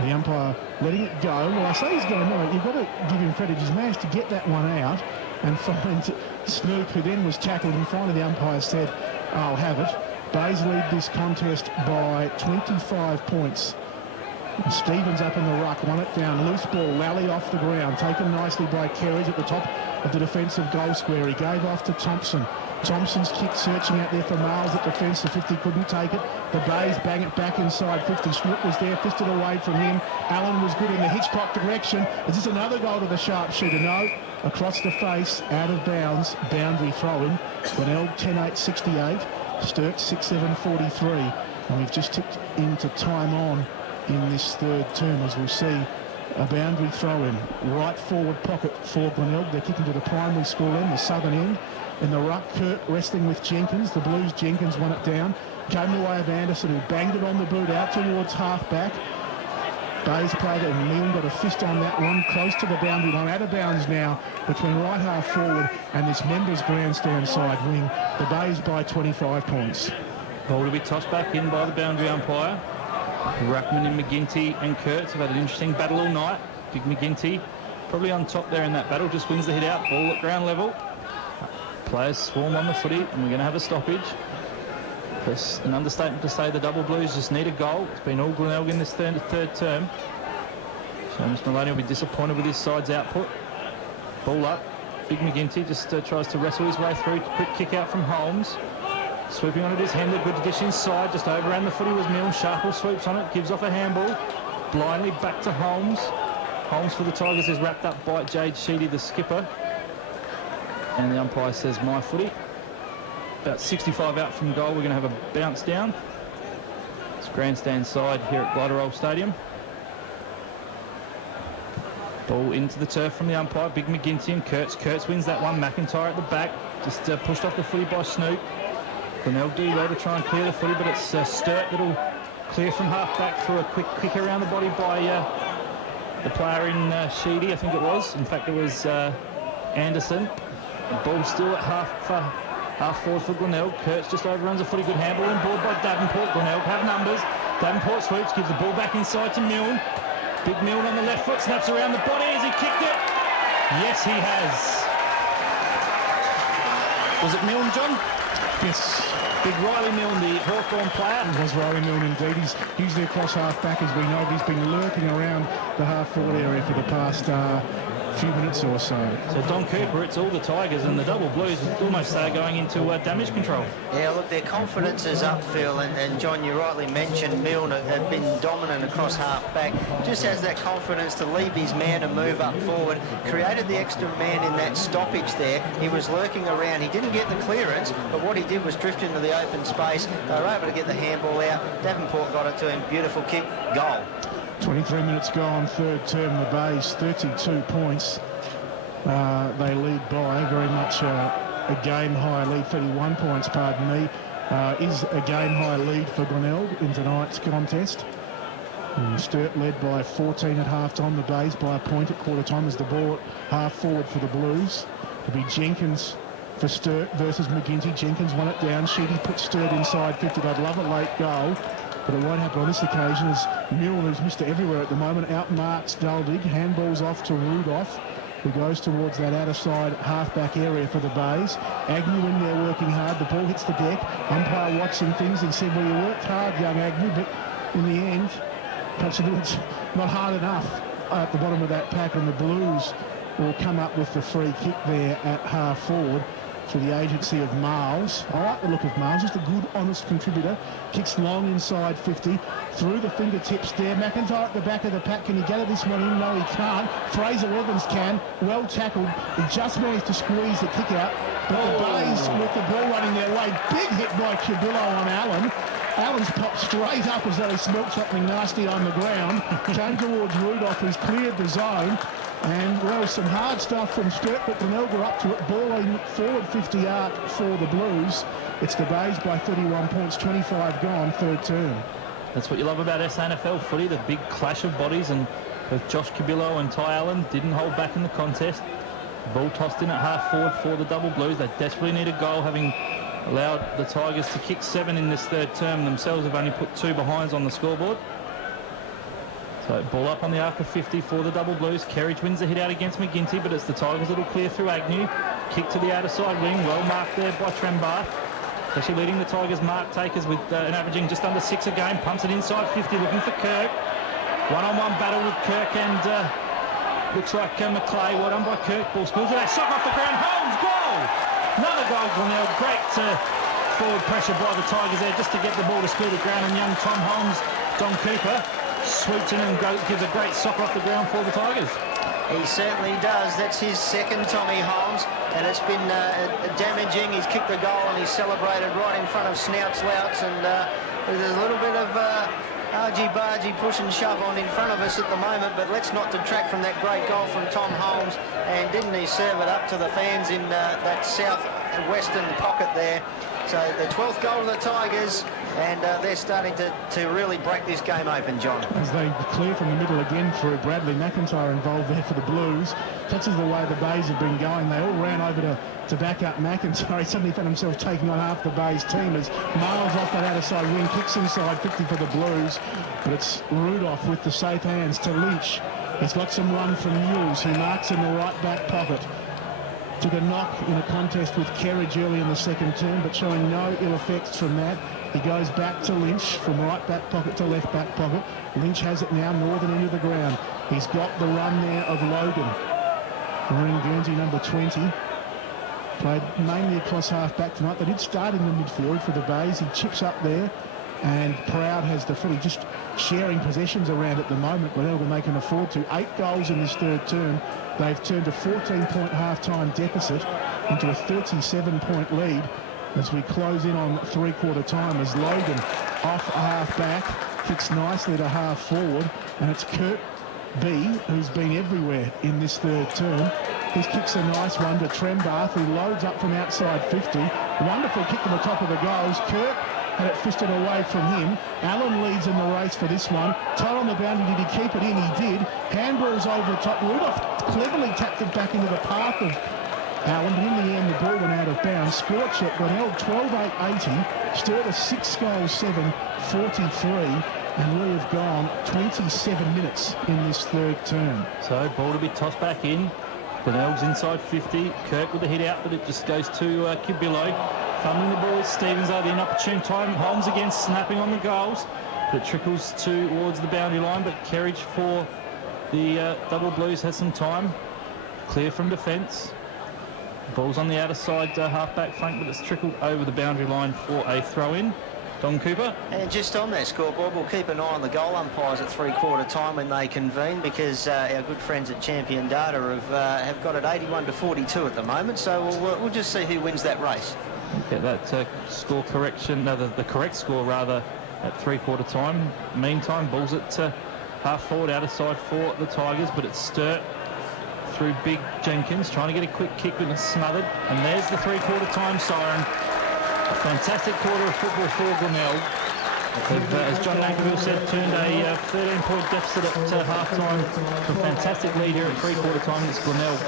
The umpire letting it go. Well, I say he's going nowhere. You've got to give him credit. He's managed to get that one out and find Snoop, who then was tackled, and finally the umpire said, I'll have it. Bays lead this contest by 25 points. And Stevens up in the ruck, won it down, loose ball, Lally off the ground, taken nicely by Kerridge at the top of the defensive goal square. He gave off to Thompson. Thompson's kick searching out there for Miles at defence. The 50 couldn't take it. The Bays bang it back inside 50. Snoop was there, fisted away from him. Allen was good in the Hitchcock direction. Is this another goal to the sharpshooter? No. Across the face, out of bounds, boundary throw-in. Glenelg 10-8-68, Sturt 6-7-43. And we've just tipped into time on in this third term, as we'll see. A boundary throw-in, right forward pocket for Glenelg. They're kicking to the primary school end, the southern end. In the ruck, Kirk wrestling with Jenkins. The Blues, Jenkins won it down. Came the way of Anderson, who banged it on the boot out towards half-back. Bays played it, and Milne got a fist on that one, close to the boundary line. Out of bounds now between right half forward and this members grandstand side wing. The Bays by 25 points. Ball to be tossed back in by the boundary umpire. Ruckman and McGinty and Kurtz have had an interesting battle all night. Big McGinty probably on top there in that battle, just wins the hit out, ball at ground level. Players swarm on the footy, and we're going to have a stoppage. It's an understatement to say the Double Blues just need a goal. It's been all Glenelg in this third term. Seamus Maloney will be disappointed with his side's output. Ball up. Big McGinty just tries to wrestle his way through. Quick kick out from Holmes. Swooping on it is Hender. Good dish inside. Just overran the footy was Milne. Sharple swoops on it. Gives off a handball. Blindly back to Holmes. Holmes for the Tigers is wrapped up by Jade Sheedy, the skipper. And the umpire says my footy. About 65 out from goal. We're going to have a bounce down. It's grandstand side here at Gliderol Stadium. Ball into the turf from the umpire. Big McGinty and Kurtz. Kurtz wins that one. McIntyre at the back. Just pushed off the footy by Snoop. Glenelg do well to try and clear the footy, but it's Sturt that'll clear from half back through a quick kick around the body by the player in Sheedy, I think it was. In fact, it was Anderson. The ball still at half forward for Glenelg. Kurtz just overruns a footy. Good handball on board by Davenport. Glenelg have numbers. Davenport swoops, gives the ball back inside to Milne. Big Milne on the left foot, snaps around the body. Has he kicked it? Yes, he has. Was it Milne, John? Yes. Big Riley Milne, the Hawthorn player. It was Riley Milne indeed. He's usually across half back, as we know. He's been lurking around the half forward area for the past few minutes or so. So Don Cooper, it's all the Tigers, and the Double Blues almost going into damage control. Yeah, look, their confidence is up, Phil, and John, you rightly mentioned Milne had been dominant across half-back. Just has that confidence to leave his man and move up forward. Created the extra man in that stoppage there. He was lurking around. He didn't get the clearance, but what he did was drift into the open space. They were able to get the handball out. Davenport got it to him. Beautiful kick. Goal. 23 minutes gone, third term, the Bays, 32 points. They lead by very much a game-high lead, 31 points, pardon me, is a game-high lead for Glenelg in tonight's contest. And Sturt led by 14 at half-time, the Bays by a point at quarter-time as the ball at half-forward for the Blues. It'll be Jenkins for Sturt versus McGinty. Jenkins won it down. Sheedy put Sturt inside 50. They'd love a late goal, but it won't happen on this occasion as Milne, who's Mr. Everywhere at the moment, outmarks Duldig. Handballs off to Rudolph, who goes towards that outer side half-back area for the Bays. Agnew in there working hard. The ball hits the deck. Umpire watching things. He said, well, you worked hard, young Agnew, but in the end, perhaps it's not hard enough at the bottom of that pack, and the Blues will come up with the free kick there at half-forward through the agency of Miles. I like the look of Miles, just a good, honest contributor. Kicks long inside 50, through the fingertips there. McIntyre at the back of the pack. Can he gather this one in? No, he can't. Fraser Evans can. Well tackled. He just managed to squeeze the kick out. But the Bays, with the ball running their way, big hit by Cubillo on Allen. Allen's popped straight up as though he smelt something nasty on the ground. Came towards Rudolph, who's cleared the zone. And, well, some hard stuff from Sturt, but Glenelg are up to it. Ball in forward 50 out for the Blues. It's the Bays by 31 points, 25 gone, third term. That's what you love about SANFL footy, the big clash of bodies, and both Josh Cabillo and Ty Allen didn't hold back in the contest. Ball tossed in at half forward for the Double Blues. They desperately need a goal, having allowed the Tigers to kick 7 in this third term. Themselves have only put 2 behinds on the scoreboard. So ball up on the arc of 50 for the Double Blues. Kerridge wins the hit out against McGinty, but it's the Tigers that'll clear through Agnew. Kick to the outer side wing, well marked there by Trembath. Actually leading the Tigers mark takers with an averaging just under 6 a game. Pumps it inside 50, looking for Kirk. One-on-one battle with Kirk and looks like McClay. Well done by Kirk. Ball spills it out, shot off the ground. Holmes, goal! Another goal, Glenelg. Great forward pressure by the Tigers there just to get the ball to split the ground, and young Tom Holmes, Don Cooper, swoops in and gives a great sock off the ground for the Tigers. He certainly does. That's his second, Tommy Holmes, and it's been damaging. He's kicked the goal and he's celebrated right in front of Snouts Louts, and there's a little bit of argy-bargy push and shove on in front of us at the moment, but let's not detract from that great goal from Tom Holmes. And didn't he serve it up to the fans in that south-western pocket there? So the 12th goal of the Tigers, and they're starting to really break this game open, John. As they clear from the middle again through Bradley McIntyre involved there for the Blues. Such is the way the Bays have been going. They all ran over to back up McIntyre. He suddenly found himself taking on half the Bays team as Miles off that outer side wing, kicks inside 50 for the Blues. But it's Rudolph with the safe hands to Lynch. He's got some run from Mules, who marks in the right back pocket. Took a knock in a contest with Kerridge early in the second term, but showing no ill effects from that. He goes back to Lynch from right back pocket to left back pocket. Lynch has it now, northern end of the ground. He's got the run there of Logan. Marine Guernsey, number 20. Played mainly across half back tonight. They did start in the midfield for the Bays. He chips up there, and Proud has the footy, just sharing possessions around at the moment. Glenelg they can afford to. 8 goals in this third term. They've turned a 14-point half-time deficit into a 37-point lead as we close in on three-quarter time, as Logan off a half-back kicks nicely to half-forward, and it's Kurt B, who's been everywhere in this third term. He kicks a nice one to Trembath, who loads up from outside 50. Wonderful kick to the top of the goals. Kirk had it fisted away from him. Allen leads in the race for this one. Todd on the boundary, did he keep it in? He did. Handballs over the top. Rudolph cleverly tapped it back into the path of Allen, but in the end the ball went out of bounds. Score check, Glenelg 12-8-80. Sturt a 6-7, 43. And we have gone 27 minutes in this third term. So ball to be tossed back in. Glenelg's inside 50. Kirk with the hit out, but it just goes to Cabillo. Fumbling the ball with Stevens over the inopportune time. Holmes again snapping on the goals. But it trickles towards the boundary line, but Kerridge for the Double Blues has some time. Clear from defence. Ball's on the outer side half-back flank, but it's trickled over the boundary line for a throw-in. Don Cooper. And just on that scoreboard, we'll keep an eye on the goal umpires at three-quarter time when they convene, because our good friends at Champion Data have got it 81-42 at the moment, so we'll just see who wins that race. Get that score correction, no, the correct score rather, at three-quarter time. Meantime, ball's at half-forward, outer side for the Tigers, but it's Sturt through Big Jenkins, trying to get a quick kick, but it's smothered. And there's the three-quarter time siren. A fantastic quarter of football for Glenelg. They've, as John Lankerville said, turned a 13-point deficit at half-time to a fantastic lead here at three-quarter time. It's Glenelg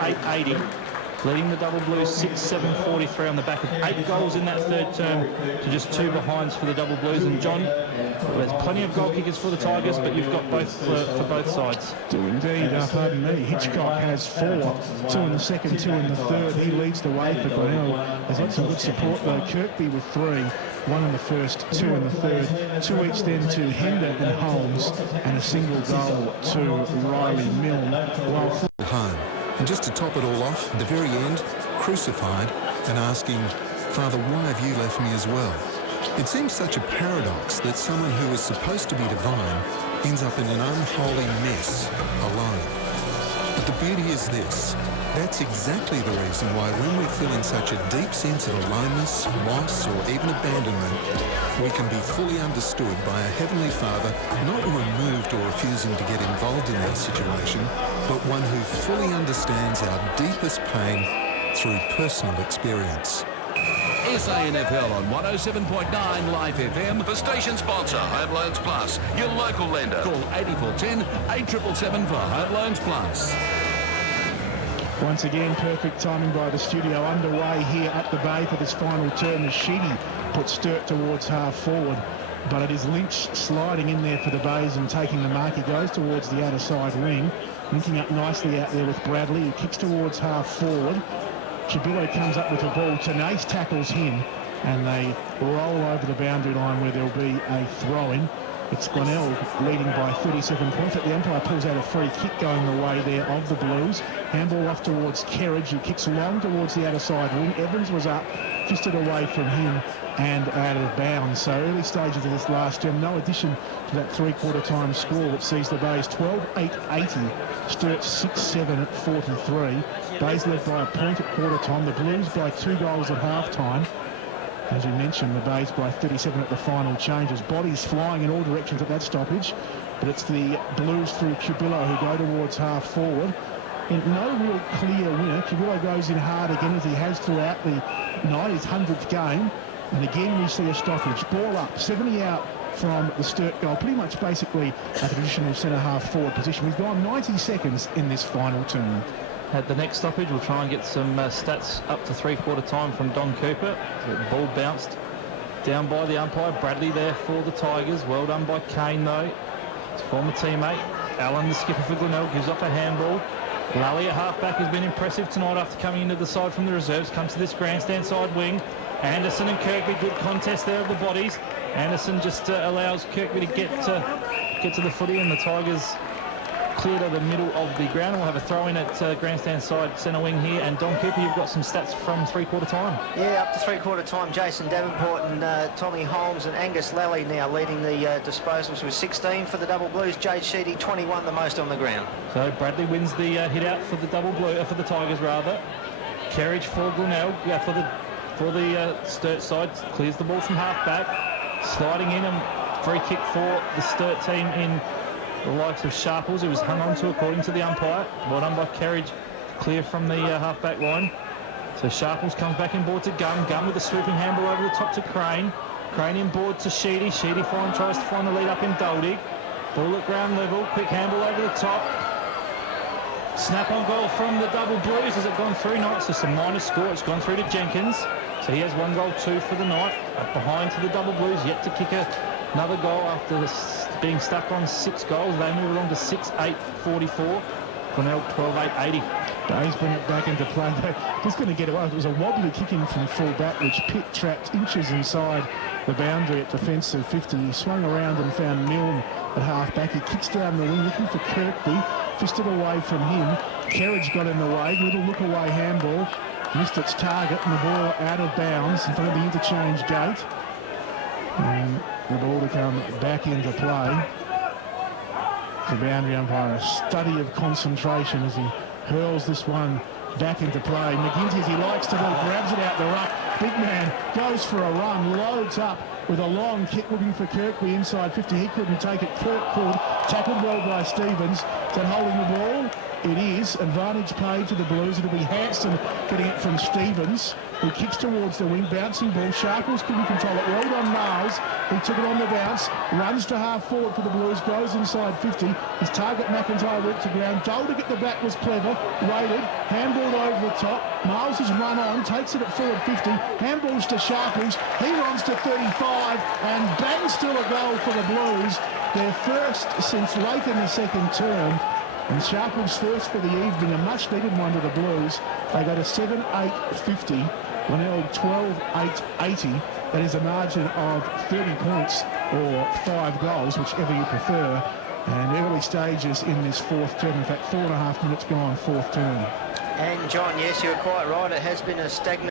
12-8-80, leading the Double Blues 6-7-43 on the back of 8 goals in that third term to just 2 behinds for the Double Blues. And John, there's plenty of goal kickers for the Tigers, but you've got both for both sides. Do indeed. Pardon me. Hitchcock has 4, 2 in the second, 2 in the third. He leads the way for Glenelg. There's got some good support though. Kirkby with 3, 1 in the first, 2 in the third, 2 each then to Hender and Holmes, and a single goal to Riley Milne. While home. And just to top it all off, at the very end, crucified and asking, "Father, why have you left me as well?" It seems such a paradox that someone who is supposed to be divine ends up in an unholy mess alone. But the beauty is this: That's exactly the reason why when we're feeling such a deep sense of aloneness, loss or even abandonment, we can be fully understood by a Heavenly Father, not removed or refusing to get involved in our situation, but one who fully understands our deepest pain through personal experience. SANFL on 107.9 Live FM. For station sponsor, Home Loans Plus. Your local lender. Call 8410 8777 for Home Loans Plus. Once again, perfect timing by the studio underway here at the Bay for this final turn as Sheedy puts Sturt towards half forward. But it is Lynch sliding in there for the Bays and taking the mark. He goes towards the outer side wing, linking up nicely out there with Bradley. He kicks towards half forward. Chibillo comes up with the ball. Tenace tackles him, and they roll over the boundary line where there'll be a throw-in. It's Glenelg leading by 37 points. The umpire pulls out a free kick going the way there of the Blues. Handball off towards Kerridge, who kicks long towards the outer side wing. Evans was up, fisted away from him and out of bounds. So early stages of this last term, no addition to that three-quarter time score, which sees the Bays 12-8-80, Sturt 6-7 at 43. Bays led by a point at quarter time, the Blues by 2 goals at half time. As you mentioned, the Bays by 37 at the final changes. Bodies flying in all directions at that stoppage, but it's the Blues through Chibillo who go towards half forward. And no real clear winner. Chibillo goes in hard again as he has throughout the night, his 100th game. And again we see a stoppage. Ball up, 70 out from the Sturt goal. Pretty much basically a traditional centre-half forward position. We've gone 90 seconds in this final turn. At the next stoppage, we'll try and get some stats up to three-quarter time from Don Cooper. The ball bounced down by the umpire. Bradley there for the Tigers. Well done by Kane, though. His former teammate. Allen, the skipper for Glenelg, gives off a handball. Lally at half-back has been impressive tonight after coming into the side from the reserves. Comes to this grandstand side wing. Anderson and Kirkby, good contest there of the bodies. Anderson just allows Kirkby to get to the footy, and the Tigers clear to the middle of the ground. We'll have a throw-in at grandstand side centre wing here. And Don Cooper, you've got some stats from three-quarter time. Yeah, up to three-quarter time, Jason Davenport and Tommy Holmes and Angus Lally now leading the disposals with 16 for the Double Blues. Jade Sheedy, 21, the most on the ground. So Bradley wins the hit out for the for the Tigers rather. Kerridge for Glenelg, for the Sturt side, clears the ball from half-back. Sliding in, and free kick for the Sturt team in the likes of Sharples, who was hung on to according to the umpire. Well done by Kerridge, clear from the half-back line. So Sharples comes back in board to Gunn. Gunn with a swooping handball over the top to Crane. Crane in board to Sheedy. Sheedy tries to find the lead up in Doldig. Ball at ground level, quick handball over the top. Snap on goal from the Double Blues. Has it gone through? No, it's just a minus score. It's gone through to Jenkins. So he has 1 goal, 2 for the night. Up behind to the Double Blues, yet to kick another goal after being stuck on 6 goals. They move along to 6-8-44. Glenelg 12-8-80. Days bring it back into play. They're just going to get away. It was a wobbly kick in from full back, which Pitt trapped inches inside the boundary at defensive 50. He swung around and found Milne at half-back. He kicks down the wing, looking for Kirkby. Fisted away from him. Kerridge got in the way. Little look-away handball. Missed its target, and the ball out of bounds in front of the interchange gate. And the ball to come back into play. The boundary umpire, a study of concentration as he hurls this one back into play. McGinty, as he likes to do, grabs it out the ruck. Big man goes for a run, loads up with a long kick, looking for Kirkby inside 50. He couldn't take it. Kirk could. Tackled well by Stevens. Is that holding the ball? It is. Advantage paid to the Blues. It'll be Hanson getting it from Stevens, who kicks towards the wing. Bouncing ball. Sharples couldn't control it. Well done, Miles. He took it on the bounce. Runs to half forward for the Blues. Goes inside 50. His target, McIntyre, went to ground. Dole to get the back was clever. Waited. Handballed over the top. Miles has run on. Takes it at forward 50. Handballs to Sharples. He runs to 35 and bangs still a goal for the Blues. Their first since late in the second term. And Sharples' first for the evening, a much-needed one to the Blues. They go to 7-8-50. Glenelg 12-8-80. That is a margin of 30 points or 5 goals, whichever you prefer. And early stages in this fourth term. In fact, 4.5 minutes gone, fourth term. And John, yes, you're quite right. It has been a stagnant